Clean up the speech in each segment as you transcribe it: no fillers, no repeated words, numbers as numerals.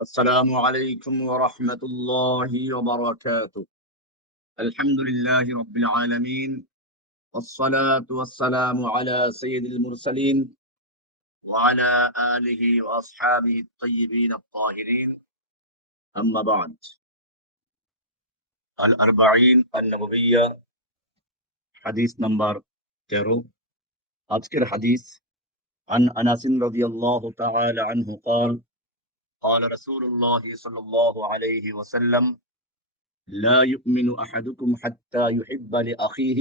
السلام عليكم ورحمة الله وبركاته. الحمد لله رب العالمين، والصلاة والسلام على سيد المرسلين وعلى آله وأصحابه الطيبين الطاهرين. أما بعد، الأربعين النبوية حديث نمبر 13. أذكر حديث عن أنس رضي الله تعالى عنه قال: قال رسول الله صلى الله عليه وسلم: لا يؤمن أحدكم حتى يحب لأخيه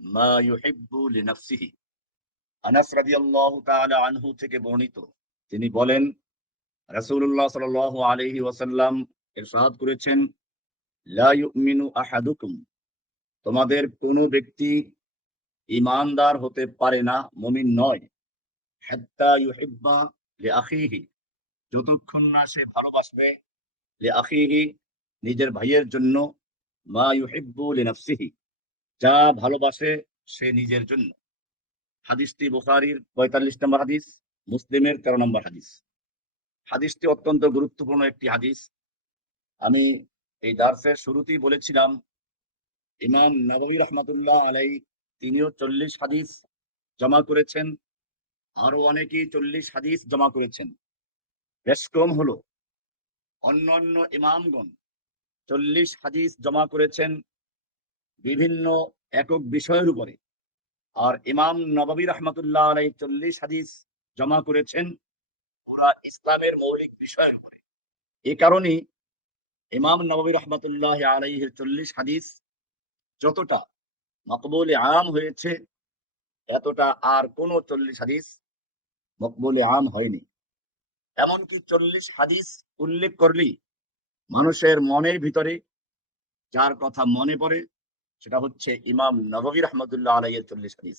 মা ইউহিব্বু লিনাফসিহি। আনাস রাদিয়াল্লাহু তাআলা আনহু থেকে বর্ণিত, তিনি বলেন, রাসূলুল্লাহ সাল্লাল্লাহু আলাইহি ওয়াসাল্লাম ইরশাদ করেছেন, লা ইউমিনু আহাদুকুম, তোমাদের কোন ব্যক্তি ঈমানদার হতে পারে না, মুমিন নয়, হাত্তা ইউহিব্বা লিআখিহি, যতক্ষণ না সে ভালোবাসবে, লিআখিহি, নিজের ভাইয়ের জন্য, মা ইউহিব্বু লিনাফসিহি, যা ভালোবাসে সে নিজের জন্য। হাদিসটি বুখারীর ৪৫ নম্বর হাদিস, মুসলিমের ১৩ নম্বর হাদিস। হাদিসটি অত্যন্ত গুরুত্বপূর্ণ একটি হাদিস। আমি এই দার্সের শুরুতেই বলেছিলাম, ইমাম নববী রহমাতুল্লাহ আলাইহি তিনিও ৪০ হাদিস জমা করেছেন, আরো অনেকেই ৪০ হাদিস জমা করেছেন। বেশ কম হলো। অন্যান্য ইমামগণ ৪০ হাদিস জমা করেছেন বিভিন্ন একক বিষয়ের উপরে, আর ইমাম নববী রহমাতুল্লাহ আলাইহি ৪০ হাদিস জমা করেছেন পুরা ইসলামের মৌলিক বিষয়ের উপরে। এই কারণেই ইমাম নববী রহমাতুল্লাহ আলাইহির ৪০ হাদিস যতটা মকবুল আম হয়েছে, এতটা আর কোন ৪০ হাদিস মকবুল আম হয়নি। এমনকি ৪০ হাদিস উল্লেখ করলেই মানুষের মনের ভিতরে যার কথা মনে পড়ে সেটা হচ্ছে ইমাম নববী রহমাতুল্লাহ আলাইহির ৪০ হাদিস।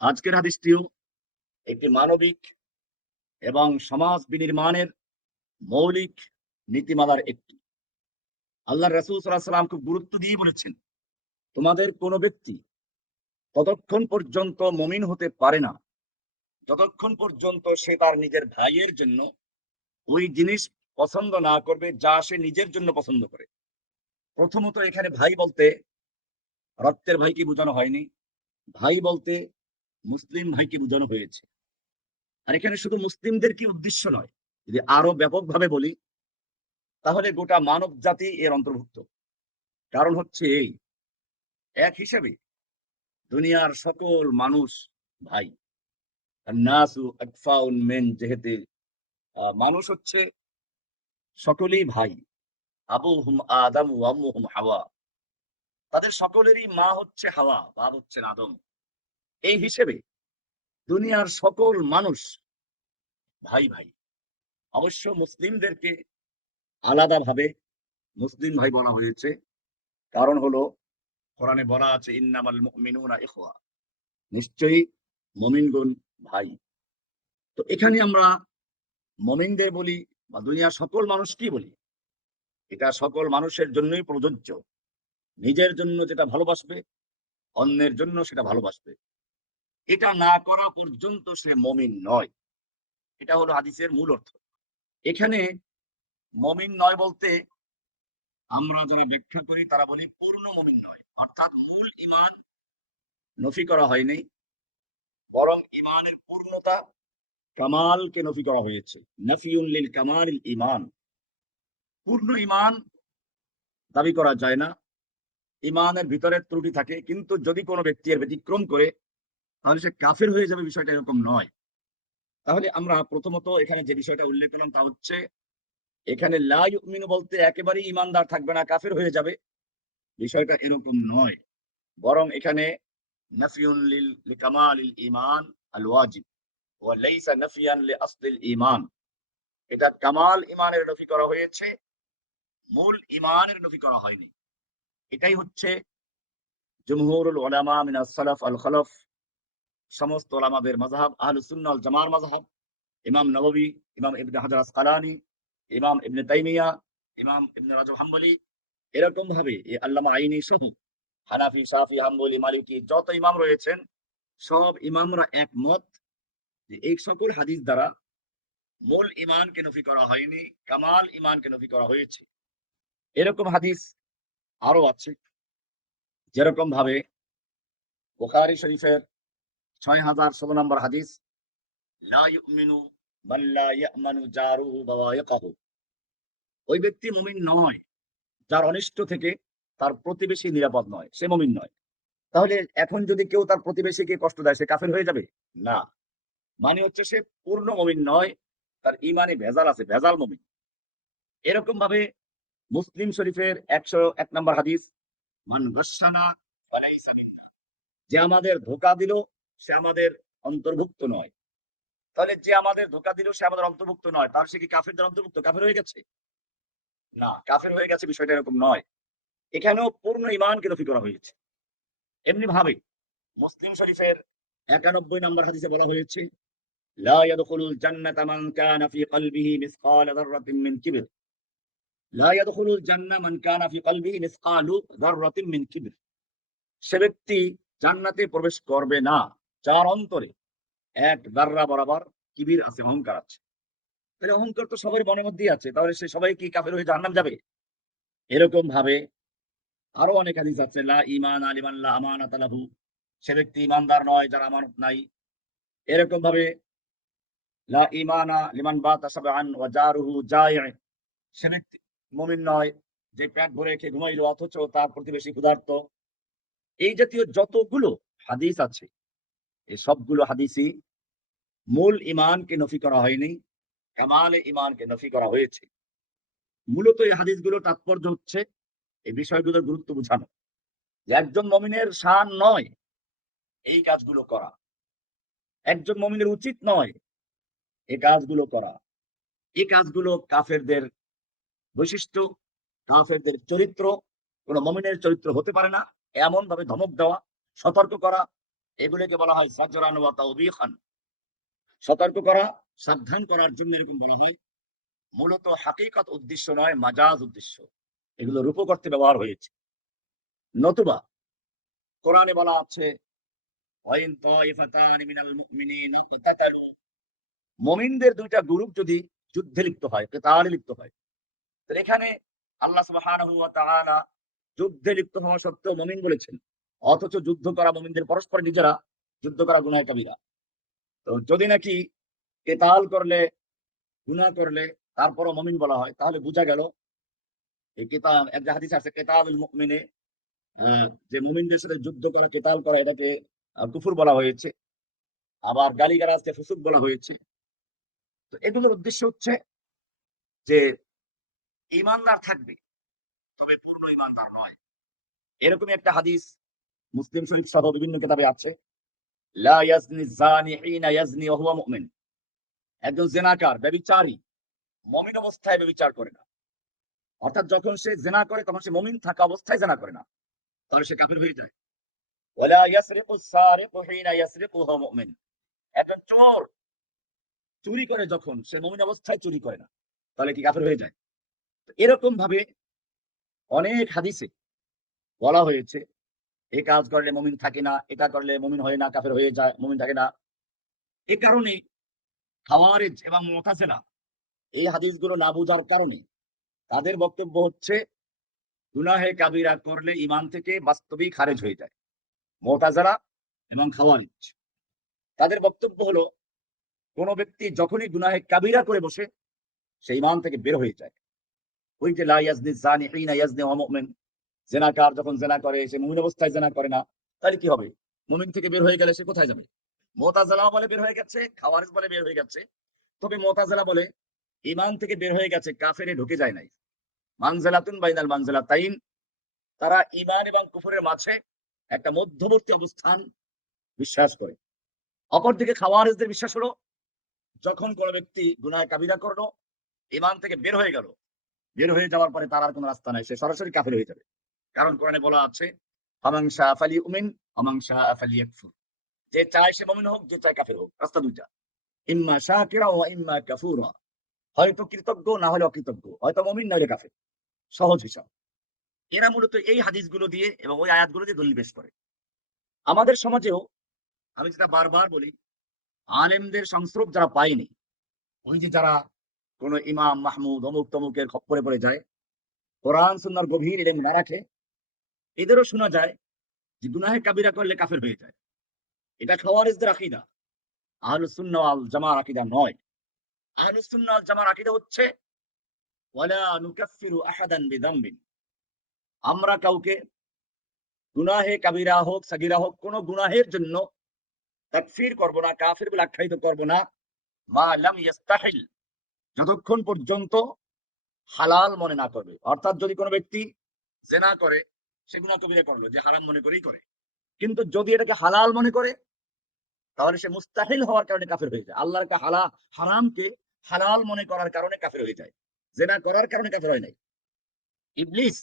আজকের হাদিসটিও একটি মানবিক এবং সমাজ বিনির্মাণের মৌলিক নীতিমালার একটি। আল্লাহ রাসূল সাল্লাল্লাহু আলাইহি ওয়াসাল্লাম খুব গুরুত্ব দিয়ে বলেছেন, তোমাদের কোন ব্যক্তি ততক্ষণ পর্যন্ত মুমিন হতে পারে না, যতক্ষণ পর্যন্ত সে তার নিজের ভাইয়ের জন্য ওই জিনিস পছন্দ না করবে যা সে নিজের জন্য পছন্দ করে। প্রথমত এখানে ভাই বলতে রক্তের ভাইকে বোঝানো হয়নি, ভাই বলতে মুসলিম ভাইকে বোঝানো হয়েছে। আর এখানে শুধু মুসলিমদের কি উদ্দেশ্য নয়, যদি আরো ব্যাপকভাবে বলি তাহলে গোটা মানব জাতি এর অন্তর্ভুক্ত। কারণ হচ্ছে এই, এক হিসেবে দুনিয়ার সকল মানুষ ভাই। নাসু আকফাউন মিন যেহেতু মানুষ হচ্ছে সকলেই ভাই। আবুহুম আদম ওয়া উম্মুহুম হাওয়া, তাদের সকলেরই মা হচ্ছে হাওয়া, বাপ হচ্ছেন আদম। এই হিসেবে দুনিয়ার সকল মানুষ ভাই ভাই। অবশ্য মুসলিমদেরকে আলাদাভাবে মুসলিম ভাই বলা হয়েছে, কারণ হলো কোরআনে বলা আছে, ইন্নামাল মুমিনুনা ইখওয়া, নিশ্চয়ই মুমিনগণ ভাই। তো এখানে আমরা মুমিনদের বলি বা দুনিয়ার সকল মানুষকেই বলি, এটা সকল মানুষের জন্যই প্রযোজ্য। নিজের জন্য যেটা ভালোবাসবে, অন্যের জন্য সেটা ভালোবাসবে। এটা না করা পর্যন্ত সে মুমিন নয়। এটা হলো হাদিসের মূল অর্থ। এখানে মুমিন নয় বলতে আমরা যারা ব্যাখ্যা করি তারা বলি পূর্ণ মুমিন নয়, অর্থাৎ মূল ঈমান নফি করা হয়নি, বরং ঈমানের পূর্ণতা, কামালকে নফি করা হয়েছে। নাফিউন লিল কামালিল ঈমান। পূর্ণ ঈমান দাবি করা যায় না, ঈমানের ভিতরে ত্রুটি থাকে, কিন্তু যদি কোনো ব্যক্তি এর ব্যতিক্রম করে তাহলে সে কাফের হয়ে যাবে, বিষয়টা এরকম নয়। তাহলে আমরা প্রথমত এখানে যে বিষয়টা উল্লেখ করলাম তা হচ্ছে, এখানে লা ইউমিনু বলতে একেবারেই ঈমানদার থাকবে না, কাফের হয়ে যাবে, বিষয়টা এরকম নয়। বরং এখানে নাফিউন লিকামালিল ঈমান আল ওয়াজিব ওয়া লাইসা নাফিয়ান লিআসলিল ঈমান। এটা কামাল ঈমানের নফি করা হয়েছে, মূল ঈমানের নফি করা হয়নি। এটাই হচ্ছে জমহুরুল উলামা মিনাস সালাফ আল খালাফ, সমস্ত ওলামাদের মাযহাব, আহলুস সুন্নাহ ওয়াল জামাআর মাযহাব, ইমাম নববী, ইমাম ইবনে হাজার আসকালানী, ইমাম ইবনে তাইমিয়া, ইমাম ইবনে রাজব হাম্বলী, এরকম ভাবে এই আল্লামা আইনি সহ হানাফি, শাফি, হাম্বলী, মালিকি যত ইমাম রয়েছেন, সব ইমামরা একমত যে এই সকল হাদিস দ্বারা মূল ঈমানকে নফি করা হয়নি, কামাল ঈমানকে নফি করা হয়েছে। এরকম হাদিস আরো আছে, যেরকম ভাবে বুখারী শরীফের 6016 নম্বর হাদিস, লা ইউমিনু মান লা ইয়ামানু জারুহু বাওয়াইকাহু। ওই ব্যক্তি মুমিন নয় যার অনিষ্ট থেকে তার প্রতিবেশী নিরাপদ নয়, সে মুমিন নয়। তাহলে এখন যদি কেউ তার প্রতিবেশীকে কষ্ট দেয়, সে কাফের হয়ে যাবে? না, মানে হচ্ছে সে পূর্ণ মুমিন নয়, তার ঈমানে ভেজাল আছে, ভেজাল মুমিন। এরকম ভাবে মুসলিম শরীফের 101 নম্বর হাদিস, মান গাশশানা ফালাইসা মিন্না। যে আমাদের ধোঁকা দিল সে আমাদের অন্তর্ভুক্ত নয়। তাহলে যে আমাদের ধোঁকা দিল সে আমাদের অন্তর্ভুক্ত নয়, তার সে কি কাফেরদের অন্তর্ভুক্ত? কাফের হয়ে গেছে? না, কাফের হয়ে গেছে বিষয়টা এরকম নয়। এখানেও পূর্ণ ঈমানকে নফি করা হয়েছে। এমনি ভাবে মুসলিম শরীফের 91 নম্বর হাদিসে বলা হয়েছে, লা ইয়াদখুলুল জান্নাতা মান কানা ফি কলবিহি মিসকাল যাররাতিন মিন কিবর। লা ইয়াদখুলুল জান্নাহ মান কানা ফি কলবিহি মিসকালু যাররাতিন মিন কিবর। সে ব্যক্তি জান্নাতে প্রবেশ করবে না যার অন্তরে এক দাররা বরাবর কিবির আছে, অহংকার আছে। তাহলে অহংকার তো সবার মনের মধ্যেই আছে, তাহলে সে সবাই কি কাফের হয়ে জাহান্নাম যাবে? এরকম ভাবে আরো অনেক হাদিস আছে, লা ঈমান লিমান লা আমানাতা লাহু। সে ব্যক্তি ঈমানদার নয় যার আমানত নাই। এরকম ভাবে লা ঈমানা লিমান বাতা শাবআন ওয়া জারুহু জাই'। সে ব্যক্তি মুমিন নয় যে পেট ভরে খেয়ে ঘুমাইলো অথচ তার প্রতিবেশী ক্ষুধার্ত। এই জাতীয় যতগুলো হাদিস আছে, এই সবগুলো হাদিসই মূল ঈমানকে নফি করা হয়নি, কামালে ঈমানকে নফি করা হয়েছে। মূলত এই হাদিসগুলোর তাৎপর্য হচ্ছে এই বিষয়গুলোর গুরুত্ব বোঝানো, যে একজন মুমিনের শান নয় এই কাজগুলো করা, একজন মুমিনের উচিত নয় এই কাজগুলো করা। এই কাজগুলো কাফেরদের বৈশিষ্ট্য, কাফেরদের চরিত্র, কোন মুমিনের চরিত্র হতে পারে না। এমন ভাবে ধমক দেওয়া, সতর্ক করা, এগুলোকে বলা হয় যাজরান ওয়া তাওবীখান। সতর্ক করা, সাবধান করার জন্য এরকম বলা হয়। মূলত হাকিকত উদ্দেশ্য নয়, মাজাজ উদ্দেশ্য। এগুলো রূপক অর্থে ব্যবহার হয়েছে। নতুবা কোরআনে বলা আছে, ওয়াইন তাইফাতানি মিনাল মুমিনিনা ইকতাতালু। মুমিনদের দুইটা গ্রুপ যদি যুদ্ধে লিপ্ত হয়, কিতালে লিপ্ত হয়, তাহলে এখানে আল্লাহ সুবহানাহু ওয়া তাআলা যুদ্ধে লিপ্ত হওয়া সত্ত্বেও মুমিন বলেছেন, অথচ যুদ্ধ করা মুমিনদের পরস্পর নিজেরা যুদ্ধ করা গুনাহ কাবীরা। তো যদি নাকি কিতাল করলে, গুনাহ করলে তারপরও মুমিন বলা হয়, তাহলে বোঝা গেল এই কিতাল, একটা হাদিস আছে কিতালুল মুমিনে, যে মুমিনদের সাথে যুদ্ধ করা, কিতাল করা, এটাকে কুফর বলা হয়েছে। আবার গালিগালাজকে ফুসুক বলা হয়েছে। তো এগুলোর উদ্দেশ্য হচ্ছে যে ঈমানদার থাকবে, তবে পূর্ণ ঈমানদার নয়। এরকমই একটা হাদিস মুসলিম শরীফ সহ বিভিন্ন কিতাবে আছে, লা ইয়াজনি যানি হিনা ইয়াজনি ওয়া হুয়া মুমিন। একজন জেনাকার, ব্যভিচারী মুমিন অবস্থায় ব্যভিচার করে না। অর্থাৎ যখন সে জেনা করে তখন সে মুমিন থাকা অবস্থায় জেনা করে না, তাহলে সে কাফির হয়ে যায়। ওয়ালা ইয়াসরিকু সারিকু হিনা ইয়াসরিকু ওয়া হুয়া মুমিন। একজন চোর চুরি করে যখন সে মুমিন অবস্থায় চুরি করে না, তাহলে কি কাফির হয়ে যায়? এরকম ভাবে অনেক হাদিসে বলা হয়েছে, এই কাজ করলে মুমিন থাকে না, এটা করলে মুমিন হয় না, কাফের হয়ে যায়, মুমিন থাকে না। এ কারণে খাওয়ারিজ এবং মুতাজিলা এই হাদিসগুলো না বোঝার কারণে তাদের বক্তব্য হচ্ছে গুনাহে কাবিরা করলে ঈমান থেকে বাস্তবিক খারেজ হয়ে যায়। মুতাজিলা এবং খাওয়ারিজ তাদের বক্তব্য হলো, কোন ব্যক্তি যখনই গুনাহে কাবিরা করে বসে সে ঈমান থেকে বের হয়ে যায়। ওই যে লা ইয়াজনি যানি হিনা ইয়াজনি ওয়া মুমিন, জেনাকার যখন জেনা করে সে মুমিন অবস্থায় জেনা করে না, তাহলে কি হবে? মুমিন থেকে বের হয়ে গেলে সে কোথায় যাবে? মুতাজিলা বলে বের হয়ে গেছে, খাওয়ারিজ বলে বের হয়ে গেছে। তবে মুতাজিলা বলে ঈমান থেকে বের হয়ে গেছে, কাফেরে ঢুকে যায় নাই। মানজিলাতুন বাইনাল মানজিলাতাইন। তারা ঈমান এবং কুফরের মাঝে একটা মধ্যবর্তী অবস্থান বিশ্বাস করে। অপরদিকে খাওয়ারিজদের বিশ্বাস হলো, যখন কোন ব্যক্তি গুনাহে কাবিরা করলো, ঈমান থেকে বের হয়ে গেল, বের হয়ে যাওয়ার পরে তার আর কোনো রাস্তা নাই, সে সরাসরি কাফের হয়ে যাবে। কারণ কোরআনে বলা আছে, ফামান শাআ ফালিউমিন ওয়া মান শাআ ফালিয়াকফুর। যে চায় সে মুমিন হোক, যে চায় কাফের হোক, রাস্তা দুইটা, ইম্মা শাকিরা ওয়া ইম্মা কাফুরা। হয়তো কৃতজ্ঞ, না হলে অকৃতজ্ঞ, হয়তো মুমিন না হলে কাফের। সহজ হিসাব। এরা মূলত এই হাদিসগুলো দিয়ে এবং ওই আয়াতগুলো দিয়ে দলিল পেশ করে। আমাদের সমাজেও আমি যেটা বারবার বলি, আলেমদের সংস্রব যারা পায়নি, ওই যে যারা কোন ইমাম মাহমুদ অমুক তমুকের খপ্পরে পড়ে যায়, কোরআন সুন্নাহর গভীর ইলম না রাখে, এদেরও শোনা যায় যে গুনাহে কাবিরা করলে কাফের হয়ে যায়। এটা খাওয়ারিজদের আকীদা, আহলুস সুন্নাহ ওয়াল জামার আকীদা নয়। আহলুস সুন্নাহ ওয়াল জামার আকীদা হচ্ছে ওয়ালা নুকাফফিরু আহাদান বিযামবিন, আমরা কাউকে গুনাহে কাবিরা হোক সাগীরা হোক কোন গুনাহের জন্য তাকফীর করব না, কাফির বলে আখ্যায়িত করব না, মা লাম ইস্তাহিল, যতক্ষণ পর্যন্ত হালাল মনে না করবে। অর্থাৎ যদি কোনো ব্যক্তি জেনা করে, সে গুনাহ কবিরা করলো, যে হারাম মনে করেই করে, কিন্তু যদি এটাকে হালাল মনে করে তাহলে সে মুস্তাহিল হওয়ার কারণে কাফের হয়ে যায়। আল্লাহর হারামকে হালাল মনে করার কারণে কাফের হয়ে যায়, জেনা করার কারণে কাফের হয় নাই। ইবলিস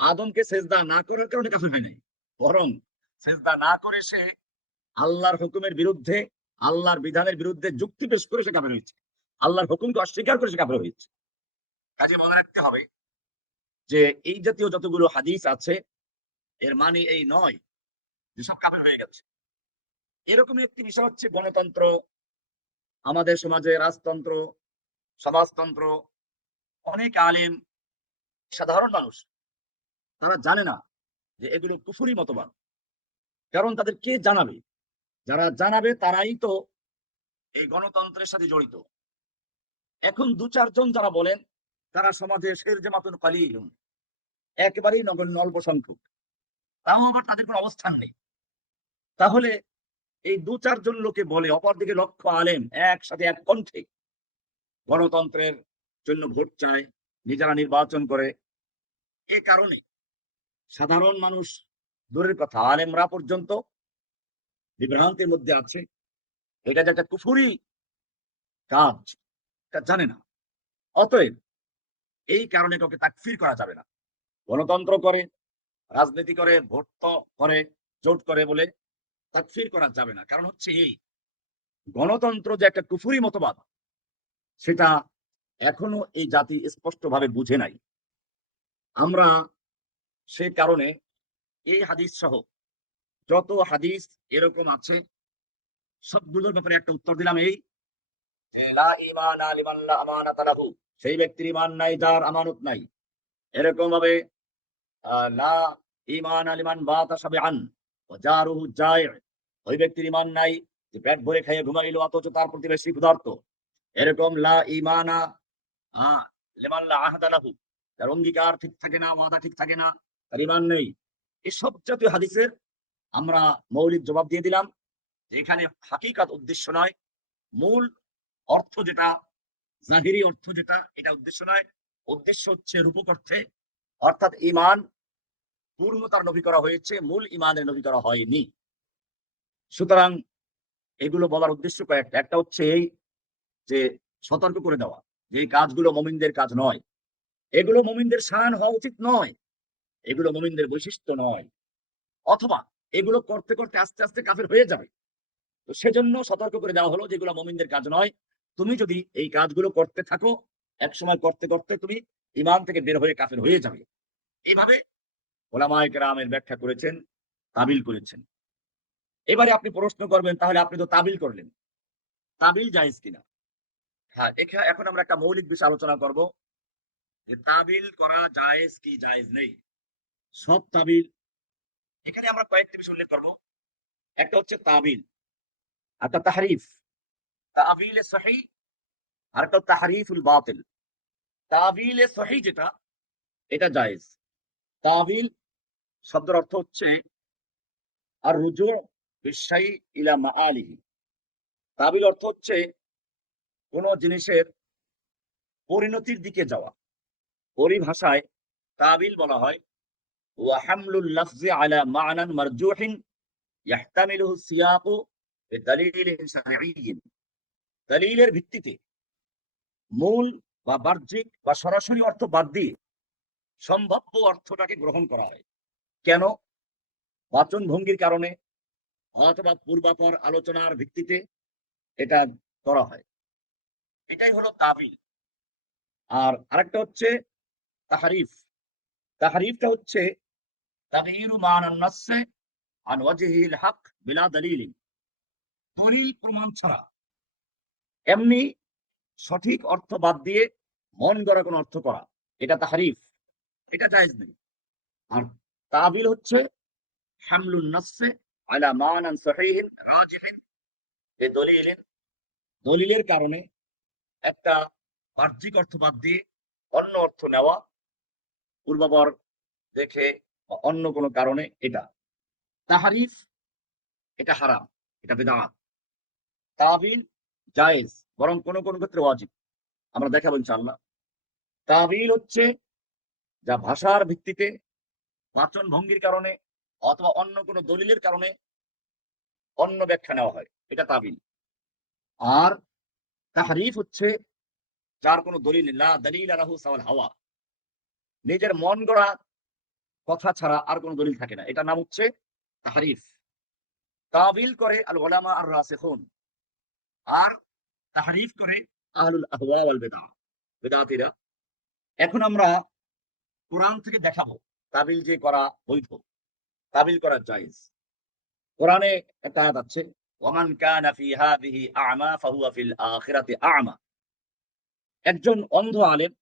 আদমকে সেজদা না করার কারণে কাফের হয় নাই, বরং সেজদা না করে সে আল্লাহর হুকুমের বিরুদ্ধে, আল্লাহর বিধানের বিরুদ্ধে যুক্তি পেশ করে সে কাফের হয়েছে, আল্লাহর হুকুমকে অস্বীকার করে সে কাফের হয়েছে। কাজে মনে রাখতে হবে যে এই জাতীয় যতগুলো হাদিস আছে এর মানে এই নয় যে সব কাফের হয়ে গেছে। এরকমই একটি বিষয় হচ্ছে গণতন্ত্র, আমাদের সমাজে রাজতন্ত্র, সমাজতন্ত্র। অনেক আলেম, সাধারণ মানুষ তারা জানে না যে এগুলো কুফরি মতবাদ, কারণ তাদের কে জানাবে? যারা জানাবে তারাই তো এই গণতন্ত্রের সাথে জড়িত। এখন দু চারজন যারা বলেন তারা সমাজে শের জামাতুন কালিলুন, একেবারেই নগণ্য অল্প সংখ্যক, তাও আবার তাদের কোনো অবস্থান নেই। তাহলে এই দু চারজন লোকে বলে, অপরদিকে লক্ষ আলেম একসাথে এক কণ্ঠে গণতন্ত্রের জন্য ভোট চায়, নিজেরা নির্বাচন করে। এ কারণে সাধারণ মানুষ দূরের কথা, আলেমরা পর্যন্ত বিভ্রান্তির মধ্যে আছে। এটা যে একটা কুফুরি কাজ, এটা জানে না। অতএব এই কারণে কাউকে তাকফির করা যাবে না। গণতন্ত্র করে, রাজনীতি করে, ভোট করে, জোট করে বলে তাকফির করা যাবে না। কারণ হচ্ছে এই গণতন্ত্র যে একটা কুফুরি মতবাদ, সেটা এখনো এই জাতি স্পষ্টভাবে বুঝে নাই। আমরা সে কারণে এই হাদিস সহ যত হাদিস এরকম আছে সবগুলোর ব্যাপারে একটা উত্তর দিলাম, এই যে লা ঈমানা লিমান লা আমানাতা লাহু, সেই ব্যক্তির ঈমান নাই যার আমানত নাই। এরকম ভাবে লা ঈমানা লিমান বাতা শাবিআন ওয়া জারুহু জাই', ওই ব্যক্তির ঈমান নাই যে পেট ভরে খেয়ে ঘুমাইলো অথচ তার প্রতিবেশী ক্ষুধার্ত। এরকম লা ঈমানা লিমান লা আহদা লাহু, যার অঙ্গীকার ঠিক থাকে না, ওয়াদা ঠিক থাকে না, তার ঈমান নেই। এসব জাতীয় হাদিসের আমরা মৌলিক জবাব দিয়ে দিলাম যে এখানে হাকিকাত উদ্দেশ্য নয়, মূল অর্থ যেটা, জাহিরি অর্থ যেটা, এটা উদ্দেশ্য নয়। উদ্দেশ্য হচ্ছে রূপক অর্থে, অর্থাৎ ঈমান পূর্ণতার নবী করা হয়েছে, মূল ঈমানের নবী করা হয়নি। সুতরাং এগুলো বলার উদ্দেশ্য কয়েকটা। একটা হচ্ছে এই যে সতর্ক করে দেওয়া যে এই কাজগুলো মুমিনদের কাজ নয়, এগুলো মুমিনদের শান হওয়া উচিত নয়, এগুলো মুমিনদের বৈশিষ্ট্য নয়, অথবা এগুলো করতে করতে আস্তে আস্তে কাফের হয়ে যাবে। তো সেজন্য সতর্ক করে দেওয়া হলো যেগুলো মুমিনদের কাজ নয়। তুমি যদি এই কাজগুলো করতে থাকো, এক সময় করতে করতে তুমি ঈমান থেকে বের হয়ে কাফের হয়ে যাবে। এইভাবে ওলামায়ে কেরামের ব্যাখ্যা করেছেন, তাবিল করেছেন। এবারে আপনি প্রশ্ন করবেন, তাহলে আপনি তো তাবিল করলেন, তাবিল জায়েজ কিনা? হ্যাঁ, এখন আমরা একটা মৌলিক বিষয় আলোচনা করব যে তাবিল করা জায়েজ কি জায়েজ নেই। সব তাবিল, এখানে আমরা কয়েকটি বিষয় উল্লেখ করব। একটা হচ্ছে তাবিল, একটা তাহরিফ, তাবিলে সহিহ, আর একটা তাহরিফুল বাতিল। তাবিলে সহিহ যেটা, এটা জায়েজ। তাবিল শব্দের অর্থ হচ্ছে আর রুজু বিশাই ইলা মাআলিহি। তাবিল অর্থ হচ্ছে কোন জিনিসের পরিণতির দিকে যাওয়া। পরিভাষায় তাবিল বলা হয় ওয়া হামলুল লাফজি আলা মা'নান মারজুহিন ইয়াহতামিলুহু সিয়াকু বিদালিলিন শারঈয়্যিন। দলিলের ভিত্তিতে মূল বা বাহ্যিক বা সরাসরি অর্থ বাদ দিয়ে সম্ভাব্য অর্থটাকে গ্রহণ করা হয়। কেন? বাচন ভঙ্গির কারণে অথবা পূর্বাপর আলোচনার ভিত্তিতে এটা করা হয়। এটাই হলো তাবিল। আর আরেকটা হচ্ছে তাহরিফ। তাহরিফটা হচ্ছে তাগয়িরু মা'নান নাসসি আন ওয়াজহিল হক বিলা দলিল, দলিল প্রমাণ ছাড়া এমনি সঠিক অর্থ বাদ দিয়ে মন গড়া কোনো অর্থ করা, এটা তাহরিফ, এটা জায়েজ নেই। আর তাবিল হচ্ছে হামলুন নাসসে আলা মানান সহিহিন রাজিহিন বিদলিলিন, দলিলের কারণে একটা বাহ্যিক অর্থ বাদ দিয়ে অন্য অর্থ নেওয়া, পূর্বাপর দেখে বা অন্য কোনো কারণে, এটা তাহরিফ, এটা হারাম, এটা বিদআত। তাবিল জায়েজ, বরং কোন কোন ক্ষেত্রে ওয়াজিব, আমরা দেখাবো ইনশাআল্লাহ। তাবিল হচ্ছে যা ভাষার ভিত্তিতে, বাচন ভঙ্গির কারণে অথবা অন্য কোনো দলিলের কারণে অন্য ব্যাখ্যা নেওয়া হয়, এটা তাবিল। আর তাহরিফ হচ্ছে যার কোনো দলিল লা দলিল লাহু সাওয়াল হাওয়া, নিজের মন গড়া কথা ছাড়া আর কোনো দলিল থাকে না, এটা নাম হচ্ছে তাহরিফ। তাবিল করে আল উলামা আর রাসিখুন, আর তাহরিফ করে আহলুল আহওয়া ওয়াল বিদআ, বিদআতীরা। এখন আমরা কোরআন থেকে দেখাবো তাবিল যে করা বৈধ, তাবিল করা জায়েজ। কোরআনে একটা আয়াত আছে, ওয়ামান কানা ফি হাযিহি আ'মা ফাহুয়া ফিল আখিরাতি আ'মা। একজন অন্ধ আলেম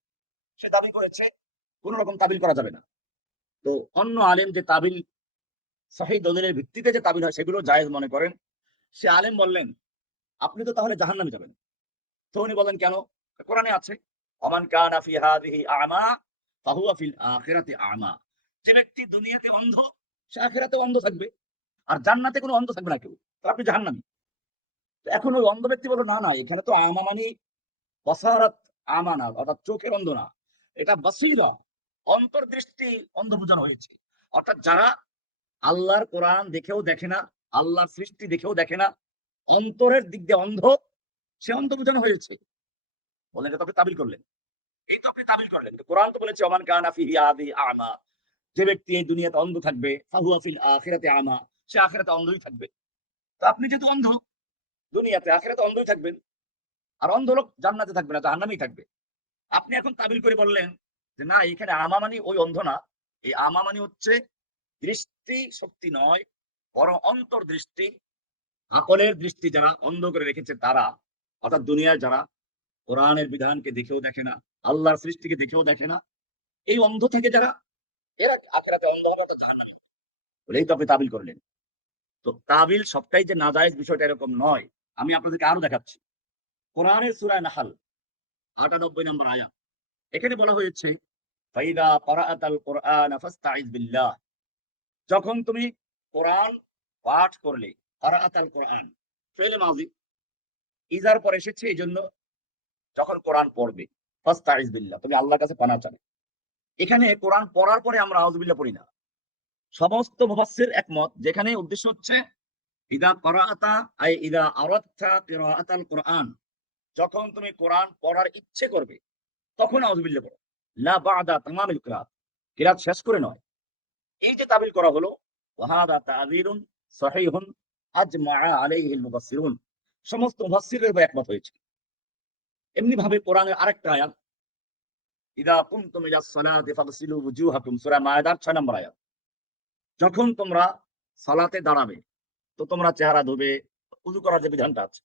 সে দাবি করেছে কোন রকম তাবিল করা যাবে না। তো অন্য আলেম যে তাবিল সহিহ দলিলের ভিত্তিতে যে তাবিল হয় সেগুলো জায়েজ মনে করেন, সে আলেম বললেন আপনি তো তাহলে জাহান্নামে যাবেন। তো উনি বলেন কেন? কোরআনে আছে, ওয়ামান কানা ফি হাযিহি আ'মা ফাহুয়া ফিল আখিরাতি আ'মা। যে ব্যক্তি দুনিয়াতে অন্ধ সে আখিরাতেও অন্ধ থাকবে, আর জান্নাতে কোনো অন্ধ থাকবে না কেউ, তো আপনি জাহান্নামী। তো এখন ওই অন্ধ ব্যক্তি বলল, না না, এখানে তো আমা মানে বসারাত আমা না, অর্থাৎ চোখের অন্ধ না, এটা বাসীরা, অন্তর্দৃষ্টি অন্ধ বোঝানো হয়েছে। অর্থাৎ যারা আল্লাহর কোরআন দেখেও দেখে না, আল্লাহর সৃষ্টি দেখেও দেখে না, অন্তরের দিক দিয়ে অন্ধ, সে অন্ধ বোঝানো হয়েছে। বলেন এটা তো আপনি তাবিল করলেন, এই তো আপনি তাবিল করলেন। কোরআন তো বলেছে ওমান কানা ফিহি হাযিহি আমা, যে ব্যক্তি এই দুনিয়াতে অন্ধ থাকবে ফাহুয়া ফিল আখিরাতি আমা, সে আখিরাতে অন্ধই থাকবে। তো আপনি যেহেতু অন্ধ, দুনিয়াতে আখিরাতে অন্ধই থাকবেন, আর অন্ধ লোক জান্নাতে থাকবে না, জাহান্নামেই থাকবে। আপনি এখন তাবিল করে বললেন যে না, এখানে আমা মানি ওই অন্ধ না, এই আমা মানি হচ্ছে দৃষ্টি শক্তি নয়, বরং অন্তর্দৃষ্টি, আকলের দৃষ্টি যারা অন্ধ করে রেখেছে তারা, অর্থাৎ দুনিয়ায় যারা কোরআনের বিধানকে দেখেও দেখে না, আল্লাহর সৃষ্টিকে দেখেও দেখে না, এই অন্ধ থেকে যারা, এরা আখিরাতে অন্ধ হবে, তো জাহান্নামে বলেই তো আপনি তাবিল করলেন। তো তাবিল সবটাই যে নাজায়েজ বিষয়টা এরকম নয়। আমি আপনাদেরকে আরো দেখাচ্ছি। কোরআনের সূরা নাহল ৯৮ নম্বর আয়াত, এখানে বলা হয়েছে ফাইদা ক্বারাআতাল কুরআনা ফাস্তাইজ বিল্লাহ। যখন তুমি কোরআন পাঠ করলে, ক্বারাআতাল কুরআন ফি'ল মাযি, ইজার পর এসেছে এইজন্য যখন কোরআন পড়বে, ফাস্তাইজ বিল্লাহ, তুমি আল্লাহর কাছে পানাহ চাবে। এখানে কোরআন পড়ার পরে আমরা আউযু বিল্লাহ পড়ি না। সমস্ত মুফাসসির একমত, যেখানে উদ্দেশ্য হচ্ছে ইদা ক্বারাআতা আই ইদা আরাদতা কিরাআতাল কুরআন, যখন তুমি কোরআন পড়ার ইচ্ছে করবে তখন আউযু বিল্লাহ পড়ো, লা বা'দা তামামিল কিরাত, কিরাত শেষ করে নয়। এই যে তাবিল করা হলো, ওয়াহাদা তা'যীরুন সহিহুন আজমাআ আলাইহিল মুফাসসিরুন, সমস্ত মুফাসসিরের একমত হয়েছে। এমনি ভাবে কোরআনের আরেকটা আয়াত, ইদা কুমতুম ইলাস সালাতি ফাগসিলু ওয়ুজুহাকুম, সূরা মায়েদার ৬ নম্বর আয়াত, যখন তোমরা সালাতে দাঁড়াবে তো তোমরা চেহারা ধুবে, ওযু করার যে বিধানটা আছে।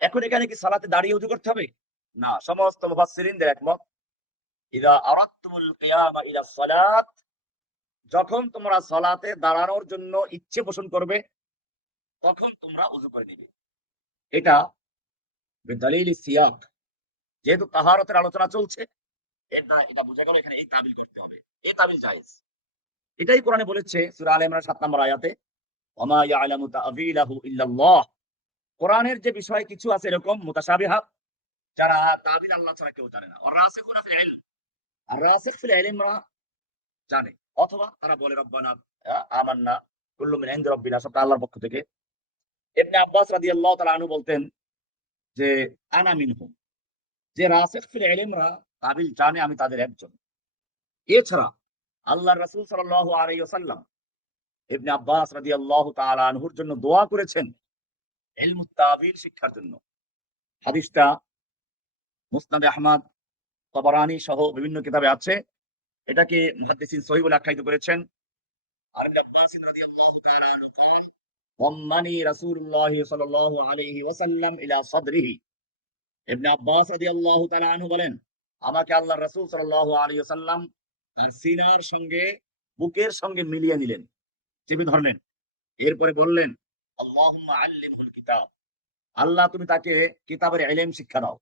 এখন এখানে কি সালাতে দাঁড়িয়ে ওযু করতে হবে? না, সমস্ত মুফাসসিরিনদের একমত, ইদা আরাদতুমুল কিয়ামা ইলাস সালাত, যখন তোমরা সালাতে দাঁড়ানোর জন্য ইচ্ছে পোষণ করবে তখন তোমরা ওযু করে নিবে। এটা বিদালিল সিয়াক, যেহেতু তাহারতের আলোচনা চলছে, এটা বোঝা গেল এখানে এই তাবিল করতে হবে, এই তাবিল জায়েজ। এটাই কোরআনে বলেছে সূরা আলে ইমরান ৭ নম্বর আয়াতে, ওয়ামা ইয়ালামু তা'বিলাহু ইল্লাল্লাহ। কোরআনের যে বিষয় কিছু আছে এরকম মুতাশাবিহা, যারা তাবিল আল্লাহ ছাড়া কেউ জানে না। ওয়ার রাসিখুনা ফিল ইলম, আর রাসিখ ফিল ইলমরা জানে, অথবা তারা বলে রব্বানা আমান্না কুল্লু মিন ইনদি রাব্বিনা, সবটা আল্লাহর পক্ষ থেকে। ইবনে আব্বাস রাদিয়াল্লাহু তাআলা আনহু বলতেন যে আনা মিনহুম, যে রাসিখ ফিল ইলমরা তাবিল জানে আমি তাদের একজন। এছাড়া আল্লাহর রাসূল সাল্লাল্লাহু আলাইহি ওয়াসাল্লাম ইবনে আব্বাস রাদিয়াল্লাহু তাআলা আনহুর জন্য দোয়া করেছেন ইলমুত তাবিল শিক্ষার জন্য। হাদিসটা মুসনাদে আহমদ, তাবারানী সহ বিভিন্ন কিতাবে আছে। এটাকে মুহাদ্দিসিন সহিহ বলে আখ্যায়িত করেছেন। আর ইবনে আব্বাস রাদিয়াল্লাহু তাআলা আনহু قال ضمني رسول الله صلى الله عليه وسلم الى صدره, ইবনে আব্বাস রাদিয়াল্লাহু তাআলা আনহু বলেন, আমাকে আল্লাহর রাসূল সাল্লাল্লাহু আলাইহি ওয়াসাল্লাম তার সিনার সঙ্গে বুকের সঙ্গে মিলিয়ে নিলেন, চেপে ধরলেন। এরপরে বললেন, আল্লাহুম্মা আল্লিমহুল কিতাব, আল্লাহ তুমি তাকে কিতাবের ইলম শিক্ষা দাও।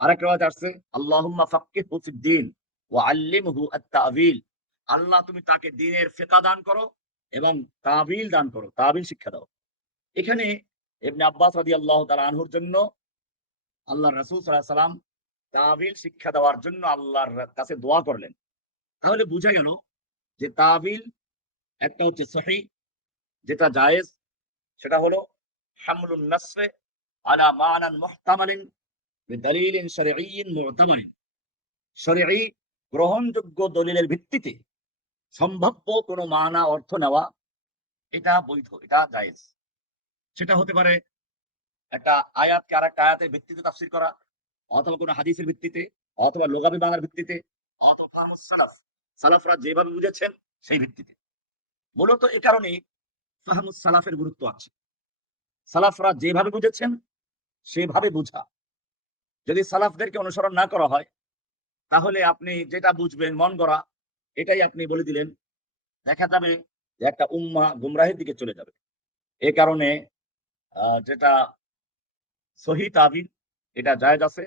আরেক riwayat আসছে, আল্লাহুম্মা ফাক্কিহহু ফিদ-দীন ওয়া আল্লিমহু আত-তা'বিল, আল্লাহ তুমি তাকে দ্বীনের ফিকহ দান করো এবং তাবিল দান করো, তাবিল শিক্ষা দাও। এখানে ইবনে আব্বাস রাদিয়াল্লাহু তাআলা আনহুর জন্য আল্লাহর রাসূল সাল্লাল্লাহু আলাইহি সাল্লাম তাবিল শিক্ষা দেওয়ার জন্য আল্লাহর কাছে দোয়া করলেন। তাহলে বুঝা গেল যে তাবিল একটা হচ্ছে সহিহ, যেটা জায়েজ, সেটা হলো হামলুন নাসরে আলা মা'নান মুহতামালিন বিদালিলিন শারঈয়্যিন মু'তামারিন, শরঈ গ্রহণযোগ্য দলিলের ভিত্তিতে সম্ভাব্য কোনো মানা অর্থ নেওয়া, এটা বৈধ, এটা জায়েজ। সেটা হতে পারে একটা আয়াতকে আরেকটা আয়াতের ভিত্তিতে তাফসীর করা, অথবা কোনো হাদিসের ভিত্তিতে, অথবা লুগাবি মানার ভিত্তিতে, অথবা ফাহমুস সালাফ, সালাফরা যেভাবে বুঝেছেন সেই ভিত্তিতে। মূলত এ কারণেই ফাহমুস সালাফের গুরুত্ব আছে। সালাফরা যেভাবে বুঝেছেন সেভাবে বুঝা। যদি সালাফদেরকে অনুসরণ না করা হয়, তাহলে আপনি যেটা বুঝবেন মন গড়া, এটাই আপনি বলে দিলেন, দেখা যাবে যে একটা উম্মাহ গুমরাহের দিকে চলে যাবে। এ কারণে যেটা সহিহ তাবিল, এটা জায়েজ আছে।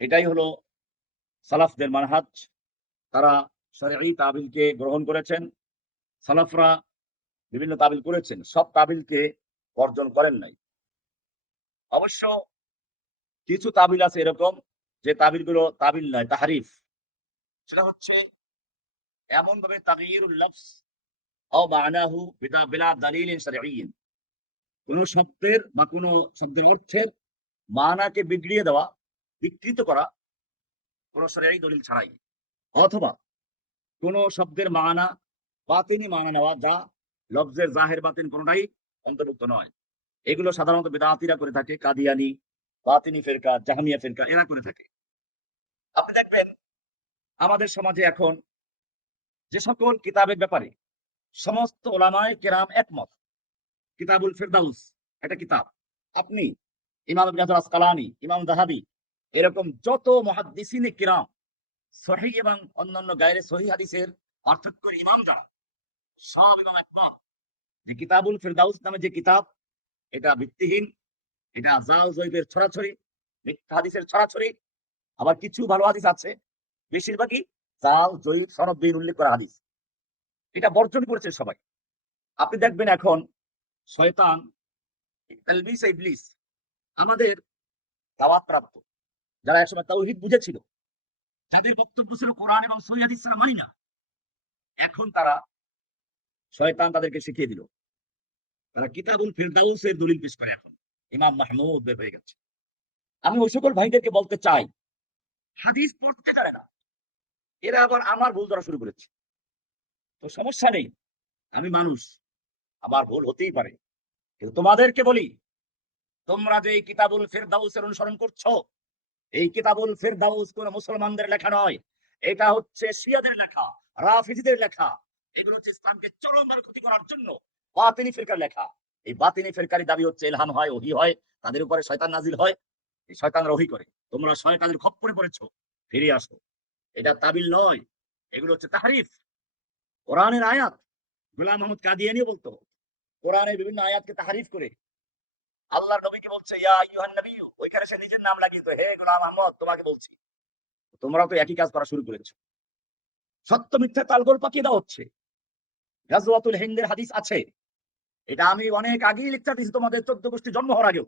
এটাই হলো সালাফদের মানহাজ। তারা শরঈ তাবিলকে গ্রহণ করেছেন। সালাফরা বিভিন্ন তাবিল করেছেন, সব তাবিলকে বর্জন করেন নাই। অবশ্য কিছু তাবিল আছে এরকম যে তাবিলগুলো তাবিল নয়, তাহরিফ। সেটা হচ্ছে এমন ভাবে তাগয়িরুল লফজ আও মা'নাহু বিলা দালিলিন শারঈয়্যিন, কোন শব্দের বা কোন শব্দের অর্থের মানাকে বিগড়িয়ে দেওয়া, বিকৃত করা কোন শরঈ দলিল ছাড়াই, অথবা কোন শব্দের মানা বাতিনি মানা নেওয়া, যা লফজের জাহির বাতিন কোনটাই অন্তর্ভুক্ত নয়। এগুলো সাধারণত বেদাতীরা করে থাকে, কাদিয়ানী, বাতিনি ফিরকা, জাহমিয়া ফিরকা, এরা করে থাকে। আপনি দেখবেন আমাদের সমাজে এখন যে সকল কিতাবের ব্যাপারে সমস্ত ওলামায়ে কেরাম একমত, কিতাবুল ফিরদাউস একটা কিতাব, আপনি ইমাম ইবনে হাজার আসকালানী, ইমাম যাহাবী, এরকম যত মুহাদ্দিসিনে কিরাম সহিহ এবং অন্যান্য গায়রে সহিহ হাদিসের পার্থক্যের ইমাম যারা, সব ইমাম একমত যে কিতাবুল ফিরদাউস নামে যে কিতাব, এটা ভিত্তিহীন, এটা জাল জয়ীফের ছড়াছড়ি, মিথ্যা হাদিসের ছড়াছড়ি। আবার কিছু ভালো হাদিস আছে, বেশিরভাগই জাল জয়ীফ সনদবিহীন উল্লেখ করা হাদিস। এটা বর্জন করেছে সবাই। আপনি দেখবেন এখন শয়তান, তালবিস ইবলিস, আমাদের দাওয়াত প্রাপ্ত যারা একসময় তাওহীদ বুঝেছিল, যাদের বক্তব্য ছিল কোরআন এবং সহিহ হাদিস ছাড়া মানি না, এখন তারা, শয়তান তাদেরকে শিখিয়ে দিল, তারা কিতাবুল ফিরদাউসের দলিল পেশ করে। এখন ইমাম মাহমুদ বের হয়ে গেছে। আমি ওই সকল ভাইদেরকে বলতে চাই, হাদিস পড়তে জানে না, এরা আবার আমার ভুল ধরা শুরু করেছে। তো সমস্যা নেই, আমি মানুষ, আমার ভুল হতেই পারে। কিন্তু তোমাদেরকে বলি, তোমরা যে এই কিতাবুল ফিরদাউসের অনুসরণ করছো, এই কিতাবুল ফিরদাউস কোন মুসলমানদের লেখা নয়, এটা হচ্ছে শিয়াদের লেখা, রাফিজিদের লেখা। এগুলো হচ্ছে ইসলামকে চরমভাবে ক্ষতি করার জন্য বাতিনি ফিরকার লেখা। এই বাতিনি ফিরকারি দাবি হচ্ছে ইলহাম হয়, ওহী হয়, তাদের উপরে শয়তান নাজিল হয়, এই শয়তানরা ওহী করে। তোমরা শয়তানের খপ্পরে পড়েছো, ফিরে আসো। এটা তাবিল নয়, এগুলো হচ্ছে তাহরিফ। কোরআনের আয়াত, গোলাম মাহমুদ কাদিয়ানী বলতো, কোরআনের বিভিন্ন আয়াতকে তাহরিফ করে আল্লাহর নবীকে বলছে ইয়া আইয়ুহান নাবিয়্যু, ওইখানে সে নিজের নাম লাগিয়েছে, হে গোলাম আহমদ তোমাকে বলছি। তোমরাও তো একই কাজ করা শুরু করেছো। সত্য মিথ্যা তালগোল পাকিয়ে দেওয়া হচ্ছে। গাজওয়াতুল হিন্দের হাদিস আছে, এটা আমি অনেক আগেই লেকচার দিয়েছি তোমাদের 14 গোষ্ঠী জন্ম হওয়ার আগেও।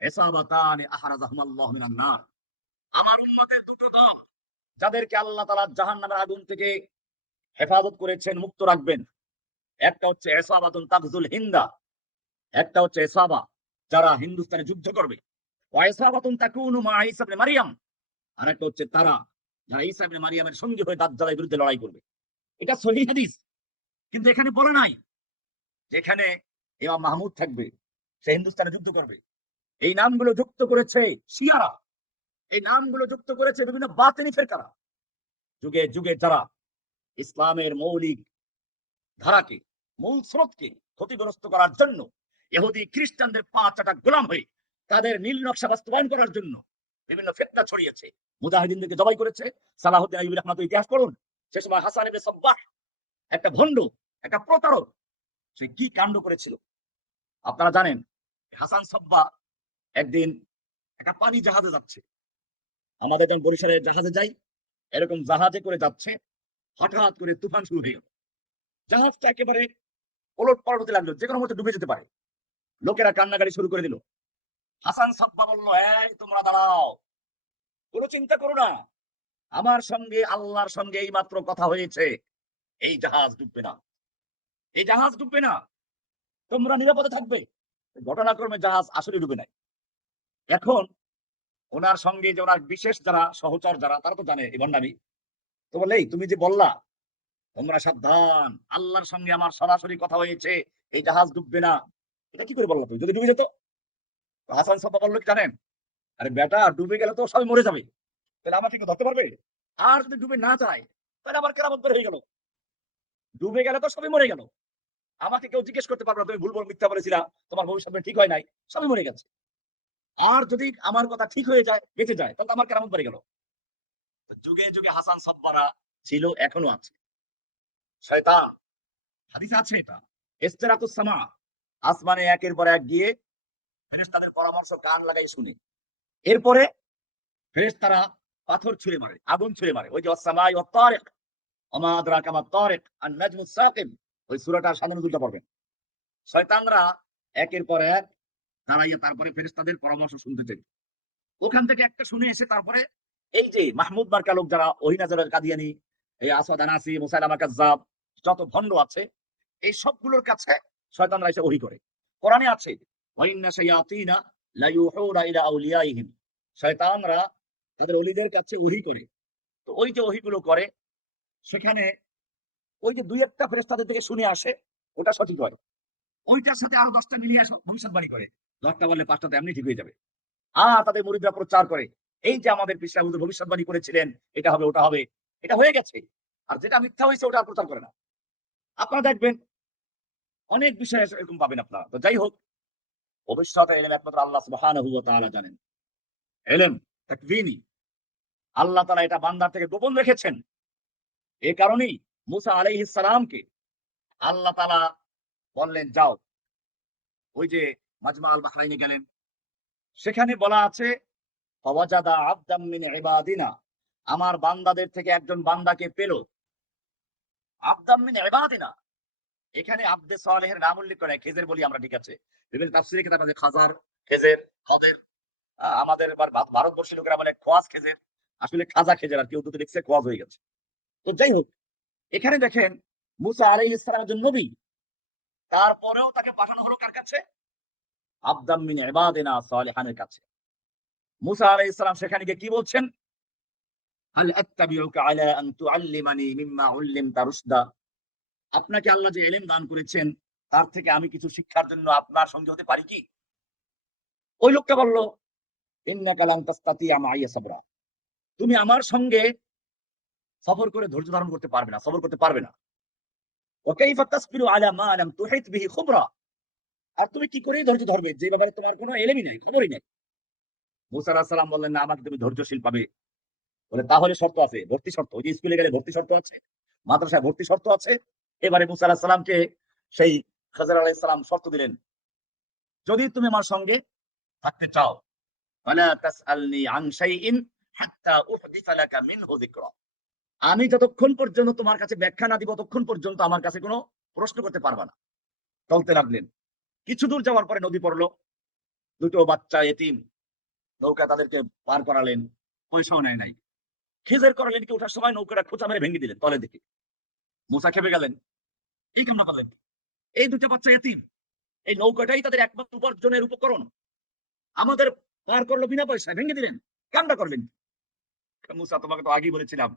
ইসাবাতানি আহরাজাহুমাল্লাহু মিনান নার, আমার উম্মতের দুটো দল, যাদেরকে আল্লাহ তাআলা জাহান্নামের আগুন থেকে হেফাজত করেছেন, মুক্ত রাখবেন। একটা হচ্ছে ইসাবাতুন তাগজুল হিন্দা, একটা হচ্ছে ইসাবা যারা হিন্দুস্তানে যুদ্ধ করবে, ওয়া ইসাবাতুন তাকুনু মা ঈসা ইবনে মারইয়াম, আর একটা হচ্ছে তারা যারা ঈসা ইবনে মারইয়ামের সঙ্গী হয়ে দাজ্জালের বিরুদ্ধে লড়াই করবে। এটা সহিহ হাদিস। কিন্তু এখানে বলা নাই যেখানে ইমাম মাহমুদ থাকবে, সে হিন্দুস্তানে যুদ্ধ করবে। এই নামগুলো যুক্ত করেছে শিয়ারা, এই নামগুলো যুক্ত করেছে বিভিন্ন বাতিনি ফিরকারা, যুগে যুগে যারা ইসলামের মৌলিক ধারাকে, মূল স্রোতকে ক্ষতিগ্রস্ত করার জন্য ইহুদি খ্রিস্টানদের পা চাটা গোলাম হয়ে তাদের নীল নকশা বাস্তবায়ন করার জন্য বিভিন্ন ফিতনা ছড়িয়েছে, মুজাহিদিনদেরকে জবাই করেছে। সালাহউদ্দিন আইয়ুবী রাহমাতুল্লাহ ইতিহাস পড়ুন, সে সময় হাসান ইবনে সাব্বাহ একটা ভণ্ড, একটা প্রতারক, সে কি কাণ্ড করেছিল আপনারা জানেন। হাসান সাব্বাহ একদিন একটা পানি জাহাজে যাচ্ছে, আমাদের যখন বরিশালের জাহাজে যাই, এরকম জাহাজে করে যাচ্ছে, হঠাৎ করে তুফান শুরু হয়ে গেল, জাহাজটা একেবারে ওলট পালট হতে লাগলো, যে কোনো মুহূর্তে ডুবে যেতে পারে। লোকেরা কান্নাকাটি শুরু করে দিল। হাসান সাব্বাহ বলল, এই তোমরা দাঁড়াও, কোনো চিন্তা করো না, আমার সঙ্গে আল্লাহর সঙ্গে এই মাত্র কথা হয়েছে, এই জাহাজ ডুববে না, এই জাহাজ ডুববে না, তোমরা নিরাপদে থাকবে। ঘটনাক্রমে জাহাজ আসলে ডুবে নাই। এখন ওনার সঙ্গে যে ওনার বিশেষ যারা সহচর যারা, তারা তো জানে এই ভণ্ডামি, তো বলে, এই তুমি যে বললা তোমরা সাবধান, আল্লাহর সঙ্গে আমার সরাসরি কথা হয়েছে, এই জাহাজ ডুববে না, এটা কি করে বললা তুমি, যদি ডুবে যেত? হাসান সাব্বাহ বলল কি জানেন, আরে বেটা, ডুবে গেলে তো সবাই মরে যাবে, তাহলে আমাকে কেউ ধরতে পারবে? আর যদি ডুবে না যায় তাহলে আবার কেরামত বের হয়ে গেল, ডুবে গেলে তো সবাই মরে গেল, আমাকে কেউ জিজ্ঞেস করতে পারবে না তুমি ভুল মিথ্যা বলেছিলা, তোমার ভবিষ্যৎ ঠিক হয় নাই, সবাই মরে গেছে। আর যদি আমার কথা ঠিক হয়ে যায়, বেঁচে যায়, তাহলে আমার কেরামত বেড়ে গেল। যুগে যুগে হাসান সাব্বারা ছিল, এখনো আছে। শয়তান, হাদিসে আছে এটা, ইসতিরাতুস সামা, আসমানে একের পর এক গিয়ে ফেরেশতাদের পরামর্শ কান লাগাই শুনে, এরপরে ফেরেশতারা পাথর ছুঁড়ে মারে, আগুন ছুঁড়ে মারে। ওই যে ওয়াস-সামাই ওয়াত-তারিক ওয়া মা আদরাকা মাত-তারিক আন-নাজমুস সাকিব, ওই সূরাটার সামনে নজুলটা পড়বেন। শয়তানরা একের পর এক দাঁড়াইয়া তারপরে ফেরেশতাদের পরামর্শ শুনতে চাই, ওখান থেকে একটা শুনে এসে তারপরে এই যে মাহমুদ মার্কা লোক যারা, ওহিনাজরের কাদিয়ানি, এই আসাদ আনাসি, মুসাইলামা কাজ্জাব, যত ভণ্ড আছে, এই সবগুলোর কাছে শয়তানরা এসে ওহী করে। কোরআনে আছে, ওয়া ইন্না শায়াতিনা লা ইউহুনা ইলা আউলিয়াইহিম, শয়তানরা তাদের ওলিদের কাছে ওহী করে। তো ওই যে ওহীগুলো করে, সেখানে ওই যে দুই একটা ফেরেশতাদের থেকে শুনে আসে, ওটা সঠিক হয়, ওইটার সাথে আরো 10টা মিলিয়ে ভবিষ্যৎবাণী করে, 10টা বললে 5টা এমনি ঠিক হয়ে যাবে। তাদের মুরিদরা প্রচার করে, এই যে আমাদের পীর সাহেব হুজুর ভবিষ্যৎবাণী করেছিলেন, এটা হবে, ওটা হবে, এটা হয়ে গেছে। আর যেটা মিথ্যা হয়েছে ওটা আর প্রচার করে না। আপনারা দেখবেন অনেক বিষয় এরকম পাবেন আপনারা। তো যাই হোক, ভবিষ্যতের ইলম একমাত্র আল্লাহ সুবহানাহু ওয়া তাআলা জানেন। ইলম তাকওয়িনি, আল্লাহ তাআলা এটা বান্দার থেকে গোপন রেখেছেন। এই কারণেই মুসা আলাইহিস সালামকে আল্লাহ তাআলা বললেন, যাও, ওই যে মাজমা আল বাহরাইনে গেলেন, সেখানে বলা আছে, ফাওয়াজাদা আবদাম মিন ইবাদিনা, আমার বান্দাদের থেকে একজন বান্দাকে পেল। আবদাম মিন ইবাদিনা, এখানে আব্দে সালেহের নাম উল্লেখ করে, খেজের বলি আমরা, ঠিক আছে, বিভিন্ন তাফসীরে কিতাব আছে খাজার, খেজের, খদের, আমাদের ভারতবর্ষী লোকেরা বলে খোয়াজ খেজের, আসলে খাজা খেজের, আর কেউ তো লিখছে খোয়াজ হয়ে গেছে। তো যাই হোক, এখানে দেখেন মুসা আলাইহিস সালাম একজন নবী, তারপরেও তাকে পাঠানো হলো কার কাছে? আবদাম মিন ইবাদিনা সালিহানের কাছে। মুসা আলাইহিস সালাম সেখানে গিয়ে কি বলছেন? হাল আত্তাবিউকা আলা আন তুআল্লিমানি মিম্মা উল্লিমতা রুশদা, আপনাকে আল্লাহ যে ইলম দান করেছেন, তার থেকে আমি কিছু শিক্ষার জন্য আপনার সঙ্গে হতে পারি কি? ওই লোকটা বলল, ইন্নাকা লান তাসতাতিয়া মাইয়া সাবরা, তুমি আমার সঙ্গে সফর করে ধৈর্য ধারণ করতে পারবে না, সবর করতে পারবে না। ওয়া কাইফা তাসবিরু আলা মা লাম তুহিত বিহি খুবরা, আর তুমি কি করে ধৈর্য ধরবে যে ব্যাপারে তোমার কোনো ইলমই নাই, খবরই নাই। মুসা আলাইহিস সালাম বললেন, না, আমাকে তুমি ধৈর্যশীল পাবে। বলে, তাহলে শর্ত আছে, ভর্তি শর্ত, ওই যে স্কুলে গেলে ভর্তি শর্ত আছে, মাদ্রাসায় ভর্তি শর্ত আছে। এবারে মুসা আলাইহিস সালামকে সেই খাজর আলাইহিস সালাম শর্ত দিলেন, যদি তুমি আমার সঙ্গে থাকতে চাও, ফালা তাসআলনি আন শাইইন হাত্তা উহদিসা লাকা মিনহু যিকরা, আমি যতক্ষণ পর্যন্ত তোমার কাছে ব্যাখ্যা না দিব, ততক্ষণ পর্যন্ত আমার কাছে কোনো প্রশ্ন করতে পারবা না। চলতে লাগলেন, কিছু দূর যাওয়ার পরে নদী পড়লো, দুটো বাচ্চা এতিম, নৌকা তাদেরকে পার করালেন, পয়সাও নেয় নাই। খেজের করালেন কি, ওঠার সময় নৌকাটা খোঁচা মেরে ভেঙে দিলেন তলে দেখে। মুসা খেপে গেলেন, এই কামনা করলেন, এই দুটো বাচ্চা এতিম, এই নৌকাটাই তাদের একমাত্র উপার্জনের উপকরণ, আমাদের পার করলো বিনা পয়সায়, ভেঙে দিলেন, কামনা করলেন। মুসা, তোমাকে তো আগেই বলেছিলাম,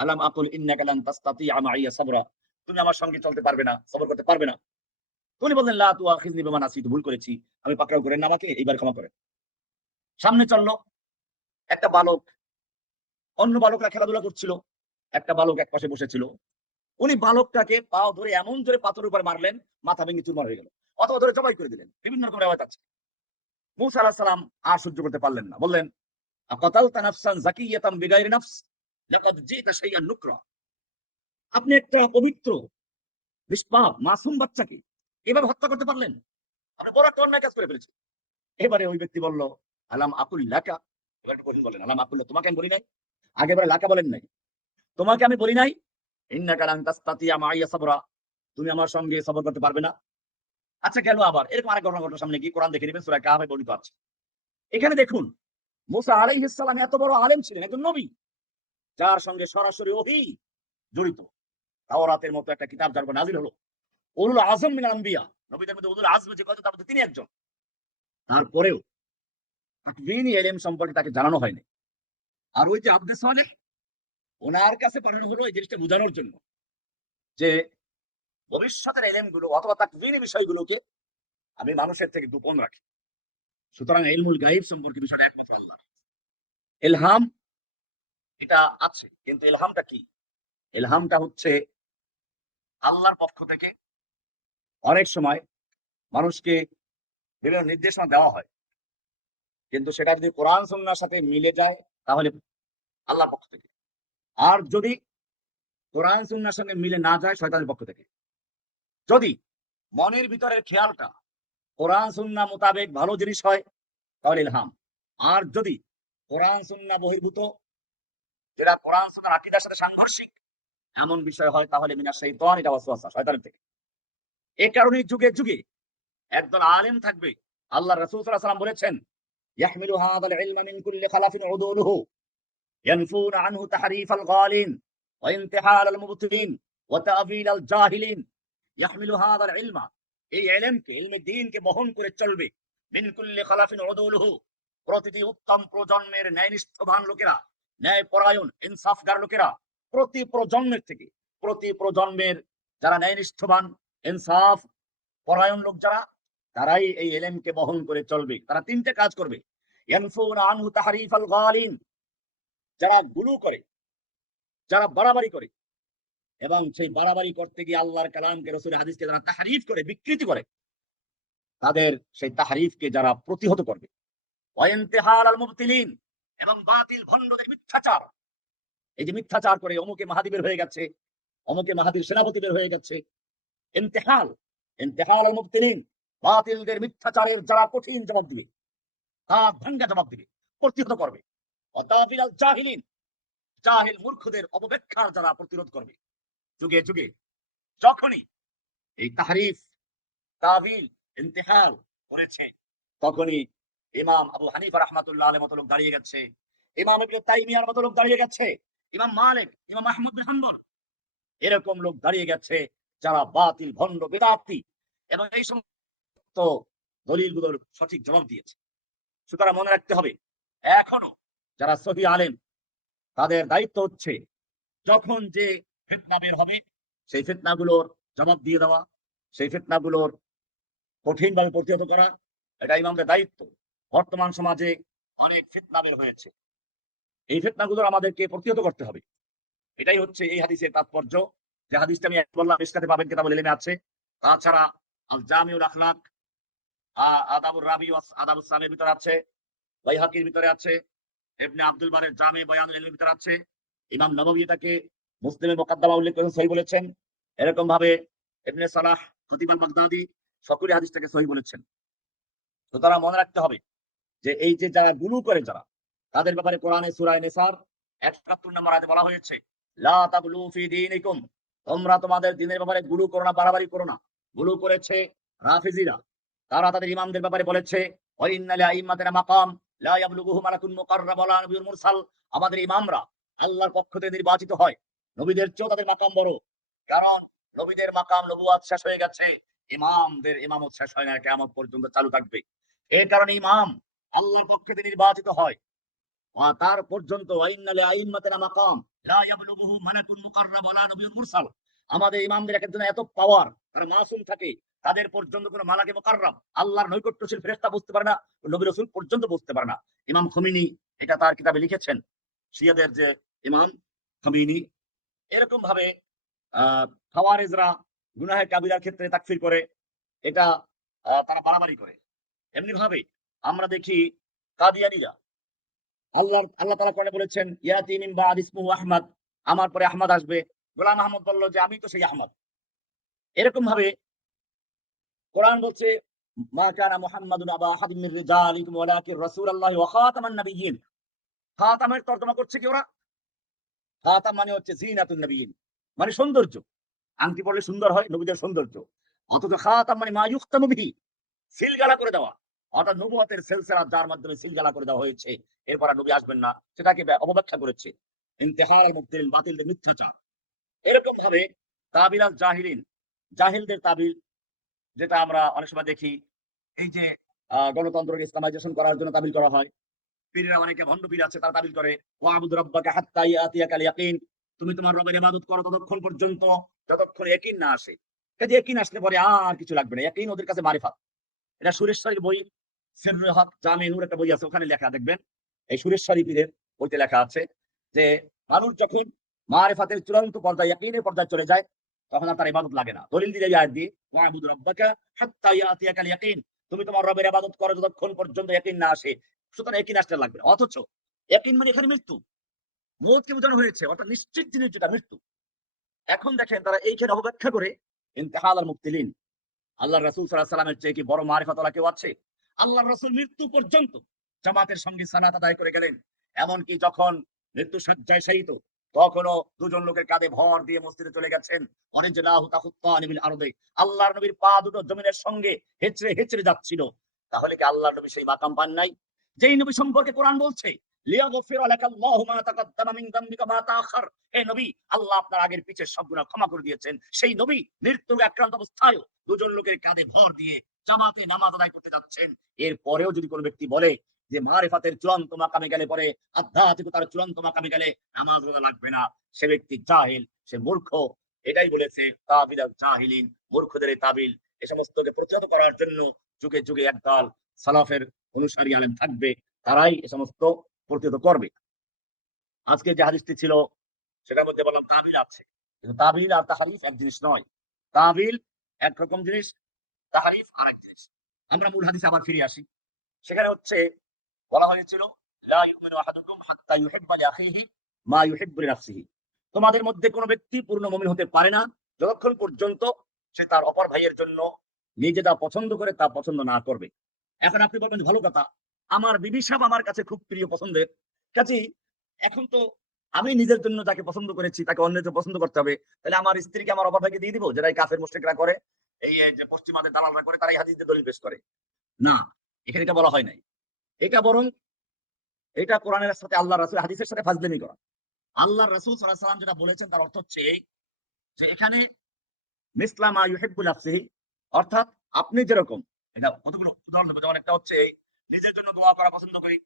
আলাম আকুল ইন্নাকা লান তাসতাতিয়া মাইয়া সাবরা, তুমি আমার সঙ্গে চলতে পারবে না, সবর করতে পারবে না। উনি বললেন, লা তুআখিযনি বিমা নাসিতু, ভুল করেছি, আমি পাকড়াও করেন না আমাকে, এইবার ক্ষমা করেন। সামনে চললো একটা বালক, অন্য বালকরা খেলাধুলা করছিল, একটা বালক একপাশে বসেছিল, উনি বালকটাকে পাও ধরে এমন জোরে পাথরের উপর মারলেন, মাথা ভেঙে চুরমার হয়ে গেল, অথবা ধরে জবাই করে দিলেন, বিভিন্ন রকম রেওয়ায়েত আছে। মূসা আলাইহিস সালাম আর সহ্য করতে পারলেন না, বললেন আকাতালতা নাফসান যাকিয়াতান বিগাইরি নাফস লাকাদ জিতা শাইআন নুকরা। আপনি একটা পবিত্র নিষ্পাপ মাসুম বাচ্চাকে এভাবে হত্যা করতে পারলেন? আপনি বড় একটা অন্যায় কাজ করে ফেলেছেন। এবারে ওই ব্যক্তি বলল, আলাম আকুল লাকা, এবার একটু কঠিন বলেন, আলাম আকুল, তোমাকে আমি বলি নাই? আগেবারে লাকা বলেন নাই, তোমাকে আমি বলি নাই ইন্নাকা লান তাসতাতিয়া মাইয়া সাবরা, তুমি আমার সঙ্গে সবর করতে পারবে না? আচ্ছা গেল আবার এরকম আরেক ঘটনা ঘটনার সামনে গিয়ে কোরআন দেখে নেবেন, সূরা কাহাফে বর্ণিত আছে। এখানে দেখুন মুসা আলাইহিস সালাম এত বড় আলেম ছিলেন, একজন নবী যার সঙ্গে সরাসরি ওহী জড়িত। তাওরাতের মতো একটা কিতাব যার উপর নাযিল হলো, উলুল আযম মিনাল আম্বিয়া, নবীদের মধ্যে উলুল আযম যে কত, তার মধ্যে তিনি একজন। তারপরেও তাকবীনী ইলম সম্পর্কে তাকে জানানো হয়নি। আর ওই যে আব্দে সালেহ, ওনার কাছে পাঠানো হলো এই জিনিসটা বোঝানোর জন্য যে ভবিষ্যতের ইলমগুলো অথবা তাকবীনী বিষয়গুলোকে আমি মানুষের থেকে গোপন রাখি। সুতরাং ইলমুল গায়ব সম্পর্কে বিষয়টা একমাত্র আল্লাহ। ইলহাম এটা আছে, কিন্তু ইলহামটা কি? ইলহামটা হচ্ছে আল্লাহর পক্ষ থেকে অনেক সময় মানুষকে বিভিন্ন নির্দেশনা দেওয়া হয়, কিন্তু সেটা যদি কোরআন সুন্নাহর সাথে মিলে যায় তাহলে আল্লাহর পক্ষ থেকে। আর যদি কোরআন সুন্নাহর সঙ্গে মিলে না যায়, শয়তানের পক্ষ থেকে। যদি মনের ভিতরের খেয়ালটা কোরআন সুন্নাহ মোতাবেক ভালো জিনিস হয় তাহলে ইলহাম। আর যদি কোরআন সুন্নাহ বহির্ভূত, যেটা কোরআন সুন্নাহর আকীদার সাথে সাংঘর্ষিক এমন বিষয় হয়, তাহলে মিনাশ শাইতান, এটা ওয়াসওয়াসা, শয়তানের থেকে। এ কারণেই যুগে যুগে একদল আলেম থাকবে। আল্লাহ রাসূল সাল্লাল্লাহু আলাইহি ওয়াসাল্লাম বলেছেন, ইয়াহমিলু হাযাল ইলমা মিন কুল্লি খালাফিন উদুলুহু ইয়ানফুনা আনহু তাহরিফাল গালিন ওয়া ইনতিহালাল মুবতিলিন ওয়া তা'ভিলাল জাহিলিন। ইয়াহমিলু হাযাল ইলমা, এই ইলমকে, ইলমে দ্বীনকে বহন করে চলবে, মিন কুল্লি খালাফিন উদুলুহু, প্রতিটি উত্তম প্রজন্মের ন্যায়নিষ্ঠবান লোকেরা, ন্যায়পরায়ণ ইনসাফগার লোকেরা, প্রতি প্রজন্মের থেকে, প্রতি প্রজন্মের যারা ন্যায়নিষ্ঠবান ইনসাফ পরায়ণ লোক যারা, তারাই এই ইলমকে বহন করে চলবে। তারা তিনটে কাজ করবে। ইয়ানফুনা আনহু তাহরিফাল গালিন, যারা গুলু করে, যারা বাড়াবাড়ি করে, এবং সেই বাড়াবাড়ি করতে গিয়ে আল্লাহর কালামকে, রাসূলের হাদিসকে যারা তাহরিফ করে, বিকৃতি করে, তাদের সেই তাহরিফকে যারা প্রতিহত করবে। ওয়া ইনতিহালাল মুবতিলিন, এবং বাতিল ভণ্ডদের মিথ্যাচার, এই যে মিথ্যাচার করে অমুকে মাহাদি বের হয়ে গেছে, অমুকে মাহাদির সেনাপতি বের হয়ে গেছে, ইনতিহাল, ইনতিহাল আল মুবতিলিন, বাতিলদের মিথ্যাচারের যারা কঠিন জবাব দিবে, হাত ভাঙ্গা জবাব দিবে, প্রতিহত করবে। ওয়াতাবিলাল জাহিলিন, জাহিল মূর্খদের অপব্যাখ্যার যারা প্রতিরোধ করবে। যুগে যুগে যখনই এই তাহরিফ, তাবিল, ইন্তেহাল করেছে, তখনই ইমাম আবু হানিফা রাহমাতুল্লাহ আলাইহির মতো লোক দাঁড়িয়ে গেছে, ইমাম ইবনে তাইমিয়ার মতো লোক দাঁড়িয়ে গেছে, ইমাম মালিক, ইমাম আহমদ বিন হাম্বল, এরকম লোক দাঁড়িয়ে গেছে যারা বাতিল ভণ্ড বেদাতি এবং এই সমস্ত দলিলগুলোর সঠিক জবাব দিয়েছে। সুতরাং মনে রাখতে হবে, এখনো যারা সহি আলেম, তাদের দায়িত্ব হচ্ছে যখন যে ফিতনা বের হবে, সেই ফিতনাগুলোর জবাব দিয়ে দেওয়া, সেই ফিতনাগুলোর কঠিনভাবে প্রতিহত করা, এটা ইমামদের দায়িত্ব। বর্তমান সমাজে অনেক ফিতনা বের হয়েছে, এই ফিতনাগুলোর আমাদেরকে প্রতিহত করতে হবে। এটাই হচ্ছে এই হাদিসের তাৎপর্য। যে হাদিসটা আমি বললাম, মিশকাতে পাবেন, কিতাবুল ইলমে আছে। তাছাড়া আল জামিউল আখলাক, আদাবুর রাবি ওয়াস আদাবুস সামির ভিতরে আছে, বাইহাকির ভিতরে আছে, ইবনে আব্দুল বারের জামে বায়ানুল ইলমের ভিতরে আছে। ইমাম নববী এটাকে মুসলিমের মুকাদ্দামা উল্লেখ করেছেন, সহিহ বলেছেন। এরকম ভাবে ইবনে সালাহ খতিব আল বাগদাদি সকলে হাদিসটাকে সহিহ বলেছেন। সুতরাং মনে রাখতে হবে যে এই যে যারা গুলু করে, যারা, তাদের ব্যাপারে কোরআনে সূরা নিসার ৭১ নম্বর আয়াতে বলা হয়েছে, লা তাগলু ফি দীনিকুম, তোমরা তোমাদের দ্বীনের ব্যাপারে গুলু করো না, বাড়াবাড়ি করো না। গুলু করেছে রাফিজিরা, তারা তাদের ইমামদের ব্যাপারে বলেছে, ওয়া ইন্না লিআইম্মাতিনা মাকাম লা ইয়াবলুগুহু মালাকুন মুকাররাব ওয়ালা নাবিয়্যুন মুরসাল, আমাদের ইমামরা আল্লাহর পক্ষ থেকে নির্বাচিত হয়, নবীদের চেয়েও তাদের মাকাম বড়। কারণ নবীদের মাকাম নবুয়াত শেষ হয়ে গেছে, ইমামদের ইমামত শেষ হয় না, কিয়ামত পর্যন্ত চালু থাকবে। এই কারণে ইমাম আল্লাহর পক্ষ থেকে নির্বাচিত হয়। তার পর্যন্ত আমাদের ইমামদের এক একজন এত পাওয়ার, তারা মাসুম থাকে, তাদের পর্যন্ত কোনো মালাকে মুকাররাব, আল্লাহর নৈকট্যশীল ফেরেশতা বুঝতে পারে না, নবী রাসূল পর্যন্ত বুঝতে পারে না। ইমাম খমিনি এটা তার কিতাবে লিখেছেন, শিয়াদের যে ইমাম খমিনি। এরকম ভাবে খাওয়ারিজরা গুনাহে কাবিরার ক্ষেত্রে তাকফির করে, এটা তারা বাড়াবাড়ি করে। এমনি ভাবে আমরা দেখি কাদিয়ানীরা, আল্লাহ তাআলা কোরআনে বলেছেন ইয়াতি মিন বা'দ ইসমুহু আহমদ, আমার পরে আহমদ আসবে। গোলাম আহমদ বলল যে আমি তো সেই আহমদ। এরকম ভাবে কোরআন বলছে মা কানা মুহাম্মাদুন আবা আহাদিন মির রিজালিকুম ওয়ালাকিন রাসূলুল্লাহি ওয়া খাতামান নাবিয়্যিন। খাতামের তর্জমা করছে কি ওরা? খাতাম মানে হচ্ছে জিনাতুন নবিয়্যিন, মানে সৌন্দর্য। আংটি পরলে সুন্দর হয়, নবীদের সৌন্দর্য। অথচ খাতাম মানে মা ইউখতামু বিহি, সিলগালা করে দেওয়া। অর্থাৎ নবুয়তের সিলসিলা যার মাধ্যমে সিলগালা করে দেওয়া হয়েছে, এরপর আর নবী আসবেন না, সেটাকে অপব্যাখ্যা করেছে। ইন্তেহার আল মুবতিলিন, বাতিলদের মিথ্যাচার। এরকম ভাবে তাবিল আল জাহিলিন, জাহিলদের তাবিল, যেটা আমরা অনেক সময় দেখি এই যে গণতন্ত্রকে ইসলামাইজেশন করার জন্য তাবিল করা হয়। পীরেরা, অনেকে ভণ্ড পীর আছে, তারা তাবিল করে ওয়াবুদ রাব্বাকা হাত্তা ইয়াতিয়াকাল ইয়াকিন, তুমি তোমার রবের ইবাদত করো ততক্ষণ পর্যন্ত যতক্ষণ ইয়াকিন না আসে। কাজে ইয়াকিন আসলে পরে আর কিছু লাগবে না। ইয়াকিন ওদের কাছে মারিফাত। এটা সুরেশ্বরীর বই, সিররুল হক জামে নূর একটা বই আছে, ওখানে লেখা দেখবেন। এই সুরেশ্বরী পীরের বইতে লেখা আছে যে মানুষ যখন মারিফাতের চূড়ান্ত পর্যায়ে, ইয়াকিনের পর্যায়ে চলে যায়, তখন আর তার ইবাদত লাগে না। দলিল দিয়ে আয়াত দিয়ে ওয়াবুদ রাব্বাকা হাত্তা ইয়াতিয়াকাল ইয়াকিন, তুমি তোমার রবের ইবাদত করো যতক্ষণ পর্যন্ত ইয়াকিন না আসে। সুতরাং ইয়াকিন আসতে লাগবে না। অথচ ইয়াকিন মানে এখানে মৃত্যু, মউতকে বোঝানো হয়েছে, অর্থাৎ নিশ্চিত জিনিস যেটা মৃত্যু। এখন দেখেন তারা এইখানে অপব্যাখ্যা করে ইন্তেহাল আল মুবতিলিন, আল্লাহর রাসূল সাল্লাল্লাহু আলাইহি ওয়াসাল্লামের চেয়ে কি বড় মারিফাতওয়ালা কেউ আছে? আল্লাহর রাসূল মৃত্যু পর্যন্ত জামাতের সঙ্গে সালাত আদায় করে গেলেন। এমনকি যখন মৃত্যু শয্যায় শায়িত, তখনও দুজন লোকের কাঁধে ভর দিয়ে মসজিদে চলে গেছেন। অরিজলাহু তাখুত্তানি বিল আরদি, আল্লাহর নবীর পা দুটো জমিনের সঙ্গে হেঁচড়ে হেঁচড়ে যাচ্ছিল। তাহলে কি আল্লাহর নবী সেই মাকাম পান নাই? যেই নবী সম্পর্কে কোরআন বলছে লিয়াগফিরা লাকাল্লাহু মা তাকাদ্দামা মিন যামবিকা মা তাআখার, হে নবী, আল্লাহ আপনার আগের পিছের সব গুনাহ ক্ষমা করে দিয়েছেন। সেই নবী মৃত্যুর আক্রান্ত অবস্থায় দুজন লোকের কাঁধে ভর দিয়ে জামাতে নামাজ আদায় করতে যাচ্ছেন। এরপরেও যদি কোনো ব্যক্তি বলে যে মারিফাতের চূড়ান্ত মাকামে গেলে পরে, আধ্যাত্মিকতার চূড়ান্ত মাকামে গেলে নামাজ রোজা লাগবে না, সে ব্যক্তি জাহিল, সে মূর্খ। এটাই বলেছে তাবিল আল জাহিলিন, মূর্খদের এই তাবিল। এ সমস্তকে প্রতিহত করার জন্য যুগে যুগে একদল সালাফের অনুসারী আলেম থাকবে, তারাই এ সমস্ত প্রতিহত করবে। আজকে যে হাদিসটি ছিল সেটার মধ্যে বললাম তাবিল আছে, কিন্তু তাবিল আর তাহরিফ এক জিনিস নয়। তাবিল একরকম জিনিস, তাহরিফ আরেক জিনিস। আমরা মূল হাদিসে আবার ফিরে আসি। সেখানে হচ্ছে বলা হয়েছিল লা ইউমিনু আহাদুকুম হাত্তা ইউহিব্বা লিআখিহি মা ইউহিব্বু লিনাফসিহি, তোমাদের মধ্যে কোনো ব্যক্তি পূর্ণ মুমিন হতে পারে না যতক্ষণ পর্যন্ত সে তার অপর ভাইয়ের জন্য নিজে যা পছন্দ করে তা পছন্দ না করবে। এখন আপনি বলবেন ভালো কথা, আমার বিবি সাহেব আমার কাছে খুব প্রিয় পছন্দের, কাজেই এখন তো আমি নিজের জন্য যাকে পছন্দ করেছি তাকে অন্যের জন্য পছন্দ করতে হবে, তাহলে আমার স্ত্রীকে আমার অপর ভাইকে দিয়ে দিব, যেটা এই কাফের মুশরিকরা করে, এই যে পশ্চিমাদের দালালরা করে, তারা এই হাদিস দিয়ে দলিল পেশ করে। না, এখানে এটা বলা হয় নাই। এটা বরং এটা কোরআনের সাথে আল্লাহ রাসূল হাদিসের সাথে ফাজলামি করা। আল্লাহ রাসূল সাল্লাল্লাহু আলাইহি ওয়াসাল্লাম যেটা বলেছেন তার অর্থ হচ্ছে এই যে এখানে মিসলা মা ইউহিব্বু নাফসিহি, অর্থাৎ আপনি যেরকম, এটা কতগুলো উদাহরণ দেব, যেমন একটা হচ্ছে নিজের জন্য দোয়া করা পছন্দ করি,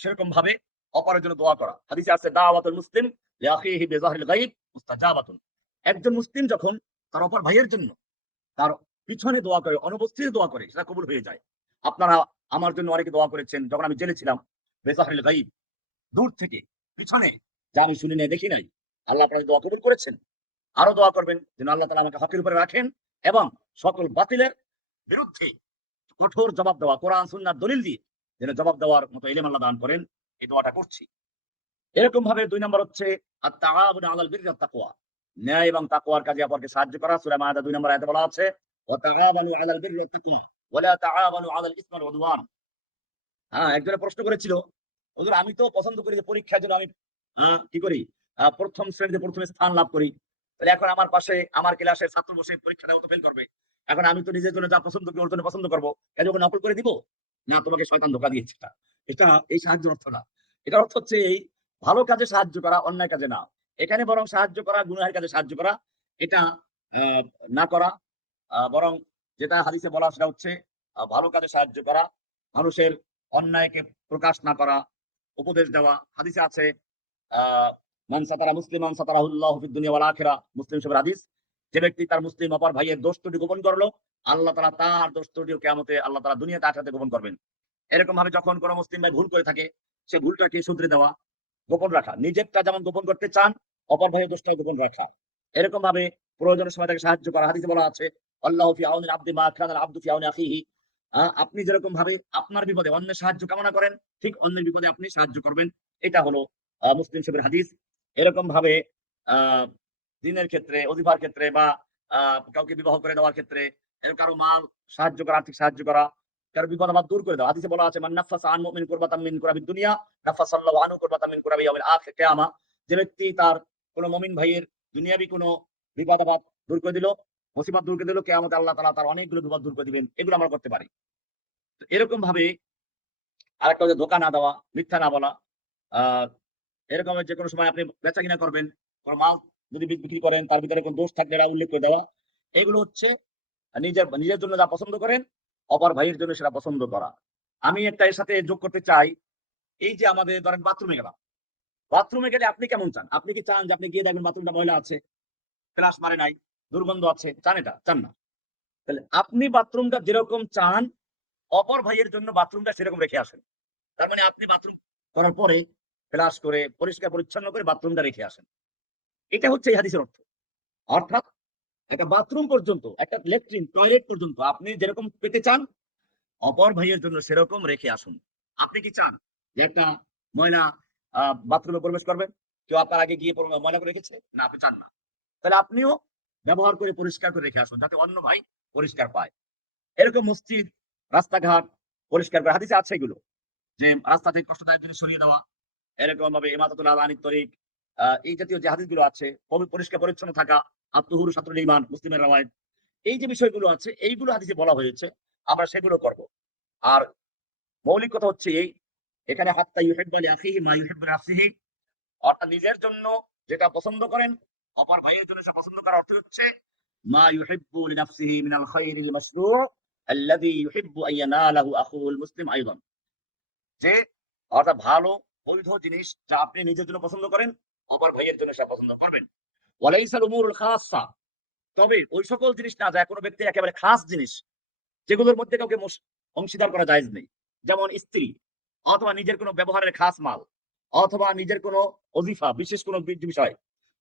সেরকম ভাবে অপরের জন্য দোয়া করা। হাদিসে আছে দাওয়াতুল মুসলিম লিআখিহি বিযাহরিল গায়ব মুস্তাজাবাতুন, একজন মুসলিম যখন তার অপর ভাইয়ের জন্য তার পিছনে দোয়া করে, অনুপস্থিত দোয়া করে, সেটা কবুল হয়ে যায়। আপনারা আমার জন্য অনেকে দোয়া করেছেন যখন আমি জেলে ছিলাম, বিযাহরিল গায়ব, দূর থেকে, পিছনে, যা আমি শুনি নাই, দেখি নাই, আল্লাহ আপনাদের দোয়া কবুল করেছেন। আরো দোয়া করবেন যেন আল্লাহ তাআলা আমাকে হকের উপরে রাখেন এবং সকল বাতিলের বিরুদ্ধে কঠোর জবাব দেওয়া, কোরআন সুন্নাহর দলিল দিয়ে যেন জবাব দেওয়ার মতো ইলম আল্লাহ দান করেন, এই দোয়াটা করছি। এরকম ভাবে ২ নম্বর হচ্ছে আত-তাআউনু আলাল বিররি ওয়াত তাকওয়া, ন্যায় এবং তাকওয়ার কাজে অপরকে সাহায্য করা। সূরা মায়েদা ২ নম্বর আয়াতে বলা আছে ওয়া তাআওয়ানু আলাল বিররি ওয়াত তাকওয়া ওয়া লা তাআওয়ানু আলাল ইসমি ওয়াল উদওয়ান। হ্যাঁ, একজনে প্রশ্ন করেছিল, হুজুর আমি তো পছন্দ করি যে পরীক্ষার জন্য আমি কি করি, প্রথম শ্রেণীতে প্রথম স্থান লাভ করি। তাহলে এখন আমার পাশে আমার ক্লাসের ছাত্র বসে পরীক্ষা দেওয়া তো ফেল করবে। এখন আমি তো নিজের জন্য যা পছন্দ করি ওর জন্য পছন্দ করবো, কাজে ওকে নকল করে দিব? না, তোমাকে শয়তান ধোঁকা দিয়েছে। এটা এটা এই সাহায্যের অর্থ না। এটার অর্থ হচ্ছে এই ভালো কাজে সাহায্য করা, অন্যায় কাজে না। এখানে বরং সাহায্য করা, গুনাহের কাজে সাহায্য করা, এটা না করা। বরং যেটা হাদিসে বলা সেটা হচ্ছে ভালো কাজে সাহায্য করা, মানুষের অন্যায়কে প্রকাশ না করা, উপদেশ দেওয়া। হাদিসে আছে মান সাতারা মুসলিমান সাতারাহুল্লাহু ফিদ দুনিয়া ওয়াল আখিরা, মুসলিম শরীফের হাদিস। যে ব্যক্তি তার মুসলিম অপর ভাইয়ের দোষ ত্রুটি গোপন করলো, আল্লাহ তাআলা তার দোষ ত্রুটিও কিয়ামতে আল্লাহ তাআলা দুনিয়াতে আখিরাতে গোপন করবেন। এরকম ভাবে যখন কোন মুসলিম ভাই ভুল করে থাকে, সে ভুলটাকে শুধরে দেওয়া, গোপন রাখা। নিজেরটা যেমন গোপন করতে চান, অপর ভাইয়ের দোষটাও গোপন রাখা। এরকম ভাবে প্রয়োজনের সময় তাকে সাহায্য করা। হাদিসে বলা আছে আল্লাহু ফি আউনিল আবদি মা কানা আল আবদু ফি আউনি আখিহি, আপনি যেরকম ভাবে আপনার বিপদে অন্যের সাহায্য কামনা করেন, ঠিক অন্যের বিপদে আপনি সাহায্য করবেন। এটা হলো মুসলিম শরীফের হাদিস। এরকম ভাবে আহ দিনের ক্ষেত্রে, অজিফার ক্ষেত্রে বা কাউকে বিবাহ করে দেওয়ার ক্ষেত্রে, কারো মাল সাহায্য করা, আর্থিক সাহায্য করা, কারো বিপদ আপদ দূর করে দেওয়া। হাদিসে বলা আছে, মান নাফাসা আন মুমিন কুরবাতাম মিন কুরাবিদ দুনিয়া নাফাসাল্লাহু আনহু কুরবাতাম মিন কুরাবি ইয়াউমিল আখির কিয়ামা। যে ব্যক্তি তার কোন মুমিন ভাইয়ের দুনিয়াবি কোন বিপদ আপদ দূর করে দিল, মুসিবত দূর করে দিল, কিয়ামতে আল্লাহ তাআলা তার অনেকগুলো বিপদ দূর করে দিবেন। এগুলো আমরা করতে পারি। তো এরকম ভাবে আরেকটা হচ্ছে ধোঁকা না দেওয়া, মিথ্যা না বলা। আ এরকম যে কোনো সময় আপনি বেচা-কিনা করবেন, কোন মাল যদি বিক্রি করেন তার ভিতরে কোন দোষ থাকলে এটা উল্লেখ করে দেওয়া। এগুলো হচ্ছে নিজের জন্য যা পছন্দ করেন, অপর ভাইয়ের জন্য সেটা পছন্দ করা। আমি একটা এর সাথে যোগ করতে চাই, এই যে আমাদের ধরেন বাথরুমে গেলাম। বাথরুমে গেলে আপনি কেমন চান? আপনি কি চান যে আপনি গিয়ে দেখবেন বাথরুমটা ময়লা আছে, ফ্লাশ মারে নাই, দুর্গন্ধ আছে, চান এটা? চান না। তাহলে আপনি বাথরুমটা যেরকম চান, অপর ভাইয়ের জন্য বাথরুমটা সেরকম রেখে আসেন। তার মানে আপনি বাথরুম করার পরে ফ্লাশ করে পরিষ্কার পরিচ্ছন্ন করে বাথরুমটা রেখে আসেন। এটা হচ্ছে এই হাদিসের অর্থ। অর্থাৎ একটা বাথরুম পর্যন্ত, একটা ল্যাট্রিন, টয়লেট পর্যন্ত আপনি যেরকম পেতে চান, অপর ভাইয়ের জন্য সেরকম রেখে আসুন। আপনি কি চান যে একটা ময়লা বাথরুমে প্রবেশ করবেন? কেউ আপনার আগে গিয়ে ময়লা করে রেখেছে? না, আপনি চান না। তাহলে আপনিও ব্যবহার করে পরিষ্কার করে রেখে আসুন, যাতে অন্য ভাই পরিষ্কার পায়। এরকম মসজিদ, রাস্তাঘাট পরিষ্কার করে, হাদিসে আছে এগুলো, যে রাস্তা থেকে কষ্টদায়ক জিনিস সরিয়ে দেওয়া। এরকম ভাবে ইমাতাতুল আনিত তরিক, এই জাতীয় যে হাদিসগুলো আছে, পরিষ্কার পরিচ্ছন্ন থাকা, আত্মহুরু শাত্রুল ঈমান, মুসলিমের রাওয়ায়াত, এই যে বিষয়গুলো আছে, এইগুলো হাদিসে বলা হয়েছে, আমরা সেগুলো করব। আর মৌলিক কথা হচ্ছে এই, এখানে হাত্তা ইউহিব্বা লিআখিহি মা ইউহিব্বু লিনাফসিহি, অর্থাৎ নিজের জন্য যেটা পছন্দ করেন, অপর ভাইয়ের জন্য সেটা পছন্দ করার অর্থ হচ্ছে মা ইউহিব্বু লিনাফসিহি মিনাল খায়রিল মাসরূ' আল্লাযী ইউহিব্বু আন ইয়ানালাহু আখুহুল মুসলিম আইদান। যে অর্থাৎ ভালো বৈধ জিনিস যা আপনি নিজের জন্য পছন্দ করেন, অপর ভাইয়ের জন্য সেটা পছন্দ করবেন। ওয়ালাইসাল উমুরুল খাসসা, তবে ওই সকল জিনিস না, যা কোনো ব্যক্তির একেবারে খাস জিনিস, যেগুলোর মধ্যে কাউকে অংশীদার করা জায়েজ নেই। যেমন স্ত্রী, অথবা নিজের কোনো ব্যবহারের খাস মাল, অথবা নিজের কোনো ওজিফা, বিশেষ কোনো বিষয়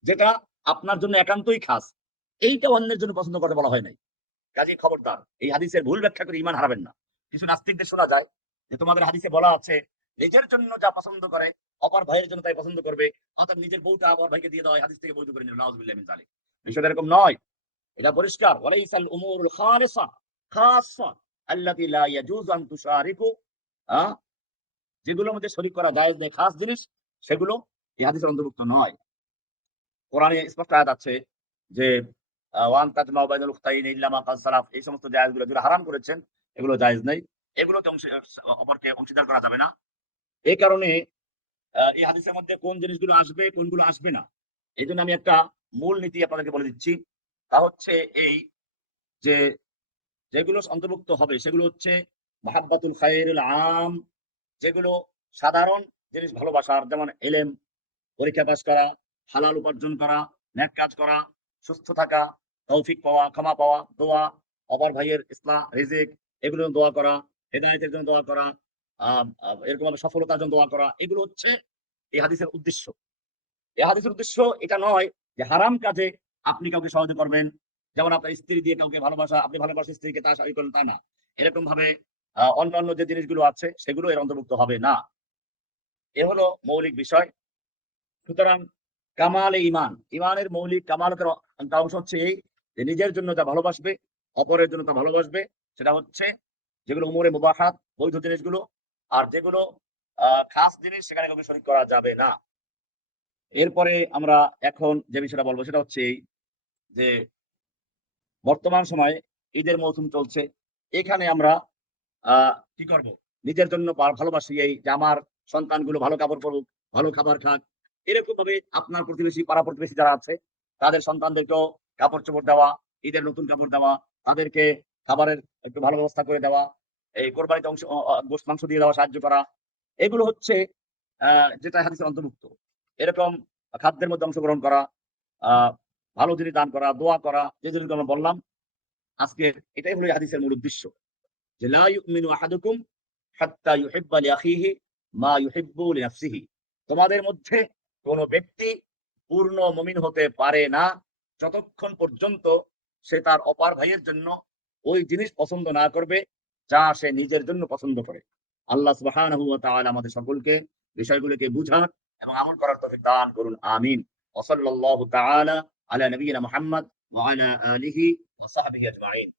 যেটা আপনার জন্য একান্তই খাস, এইটা অন্যের জন্য পছন্দ করতে বলা হয় নাই। কাজেই খবরদার এই হাদিসের ভুল ব্যাখ্যা করে ঈমান হারাবেন না। কিছু নাস্তিকদের শোনা যায় যে তোমাদের হাদিসে বলা আছে নিজের জন্য যা পছন্দ করে অপর ভাইয়ের জন্য তাই পছন্দ করবে, অর্থাৎ নিজের বউটা অপর ভাইকে দিয়ে দেওয়া, হাদিস থেকে বৈধ করে নিল। নাউযুবিল্লাহি মিন যালিক। বিষয়টা এরকম নয়, এটা পরিষ্কার। ওয়ালাইসাল উমুরুল খালিসা খাসসা আল্লাতী লা ইয়াজুজু আন তুশারিকু, আ যেগুলোর মধ্যে শরীক করা জায়েজ নেই, খাস জিনিস, সেগুলো এই হাদিসের অন্তর্ভুক্ত নয়। কোরআনে স্পষ্ট আয়াত আছে যে ওয়ান তাজমাউ বাইনাল উখতাইনি ইল্লা মা কাদ সালাফ, এই সমস্ত জায়েজগুলো যেগুলো হারাম করেছেন, এগুলো জায়েজ নেই। এগুলোতে অপরকে অংশীদার করা যাবে না। এই কারণে এই হাদিসের মধ্যে কোন জিনিসগুলো আসবে, কোনগুলো আসবে না, এইজন্য আমি একটা মূল নীতি আপনাদেরকে বলে দিচ্ছি। তা হচ্ছে এই যে যেগুলো অন্তর্ভুক্ত হবে সেগুলো হচ্ছে মাহাব্বাতুল খায়রুল আম, যেগুলো সাধারণ জিনিস ভালোবাসার, যেমন ইলম, পরীক্ষা পাস করা, হালাল উপার্জন করা, নেক কাজ করা, সুস্থ থাকা, তৌফিক পাওয়া, ক্ষমা পাওয়া, দোয়া, অপর ভাইয়ের ইসলাহ, রিজিক, এগুলোর জন্য দোয়া করা, হেদায়েতের জন্য দোয়া করা, এরকম ভাবে সফলতার জন্য দোয়া করা, এগুলো হচ্ছে এই হাদিসের উদ্দেশ্য। এই হাদিসের উদ্দেশ্য এটা নয় যে হারাম কাজে আপনি কাউকে সহযোগিতা করবেন। যেমন আপনার স্ত্রী দিয়ে কাউকে ভালোবাসা, আপনি ভালোবাসেন স্ত্রীকে, তা সাহায্য করেন, তা না। এরকম ভাবে অন্যান্য যে জিনিসগুলো আছে সেগুলো এর অন্তর্ভুক্ত হবে না। এ হলো মৌলিক বিষয়। সুতরাং কামালে ঈমান, ঈমানের মৌলিক কামালতের একটা অংশ হচ্ছে এই যে নিজের জন্য যা ভালোবাসবে, অপরের জন্য তা ভালোবাসবে। সেটা হচ্ছে যেগুলো উমুরে মুবাহাত, বৈধ জিনিসগুলো। আর যেগুলো খাস জিনিস, সেখানে কাউকে শরীক করা যাবে না। এরপরে আমরা এখন যে বিষয়টা বলবো সেটা হচ্ছে এই যে বর্তমান সময়ে ঈদের মৌসুম চলছে। এখানে আমরা কি করব? নিজের জন্য ভালোবাসি এই যে আমার সন্তানগুলো ভালো কাপড় পরুক, ভালো খাবার খাক। এরকম ভাবে আপনার প্রতিবেশী, পাড়া প্রতিবেশী যারা আছে, তাদের সন্তানদেরকেও কাপড়-চোপড় দেওয়া, ঈদের নতুন কাপড় দেওয়া, তাদেরকে খাবারের একটু ভালো ব্যবস্থা করে দেওয়া, এই কোরবানিতে অংশ গোশত মাংস দিয়ে দেওয়া, সাহায্য করা। এগুলো হচ্ছে আ যেটা হাদিসের অন্তর্ভুক্ত। এরকম খাদ্যের মধ্যে অংশগ্রহণ করা, আ ভালো জিনিস দান করা, দোয়া করা, যে জিনিসগুলো আমরা বললাম আজকের, এটাই হলো এই হাদিসের মূল উদ্দেশ্য। যে লা ইউমিনু আহাদুকুম হাত্তা ইউহিব্বা লিআখিহি মা ইউহিব্বু লিনাফসিহি। তোমাদের মধ্যে কোন ব্যক্তি পূর্ণ মুমিন হতে পারে না যতক্ষণ পর্যন্ত সে তার অপর ভাইয়ের জন্য ওই জিনিস পছন্দ না করবে যা সে নিজের জন্য পছন্দ করে। আল্লাহ সুবহানাহু ওয়া তাআলা আমাদের সকলকে বিষয়গুলোকে বুঝার এবং আমল করার তৌফিক দান করুন। আমিন। ওয়া সাল্লাল্লাহু তাআলা আলা নবিয়িনা মুহাম্মদ ওয়া আলা আলিহি ওয়া সাহবিহি আজমাইন।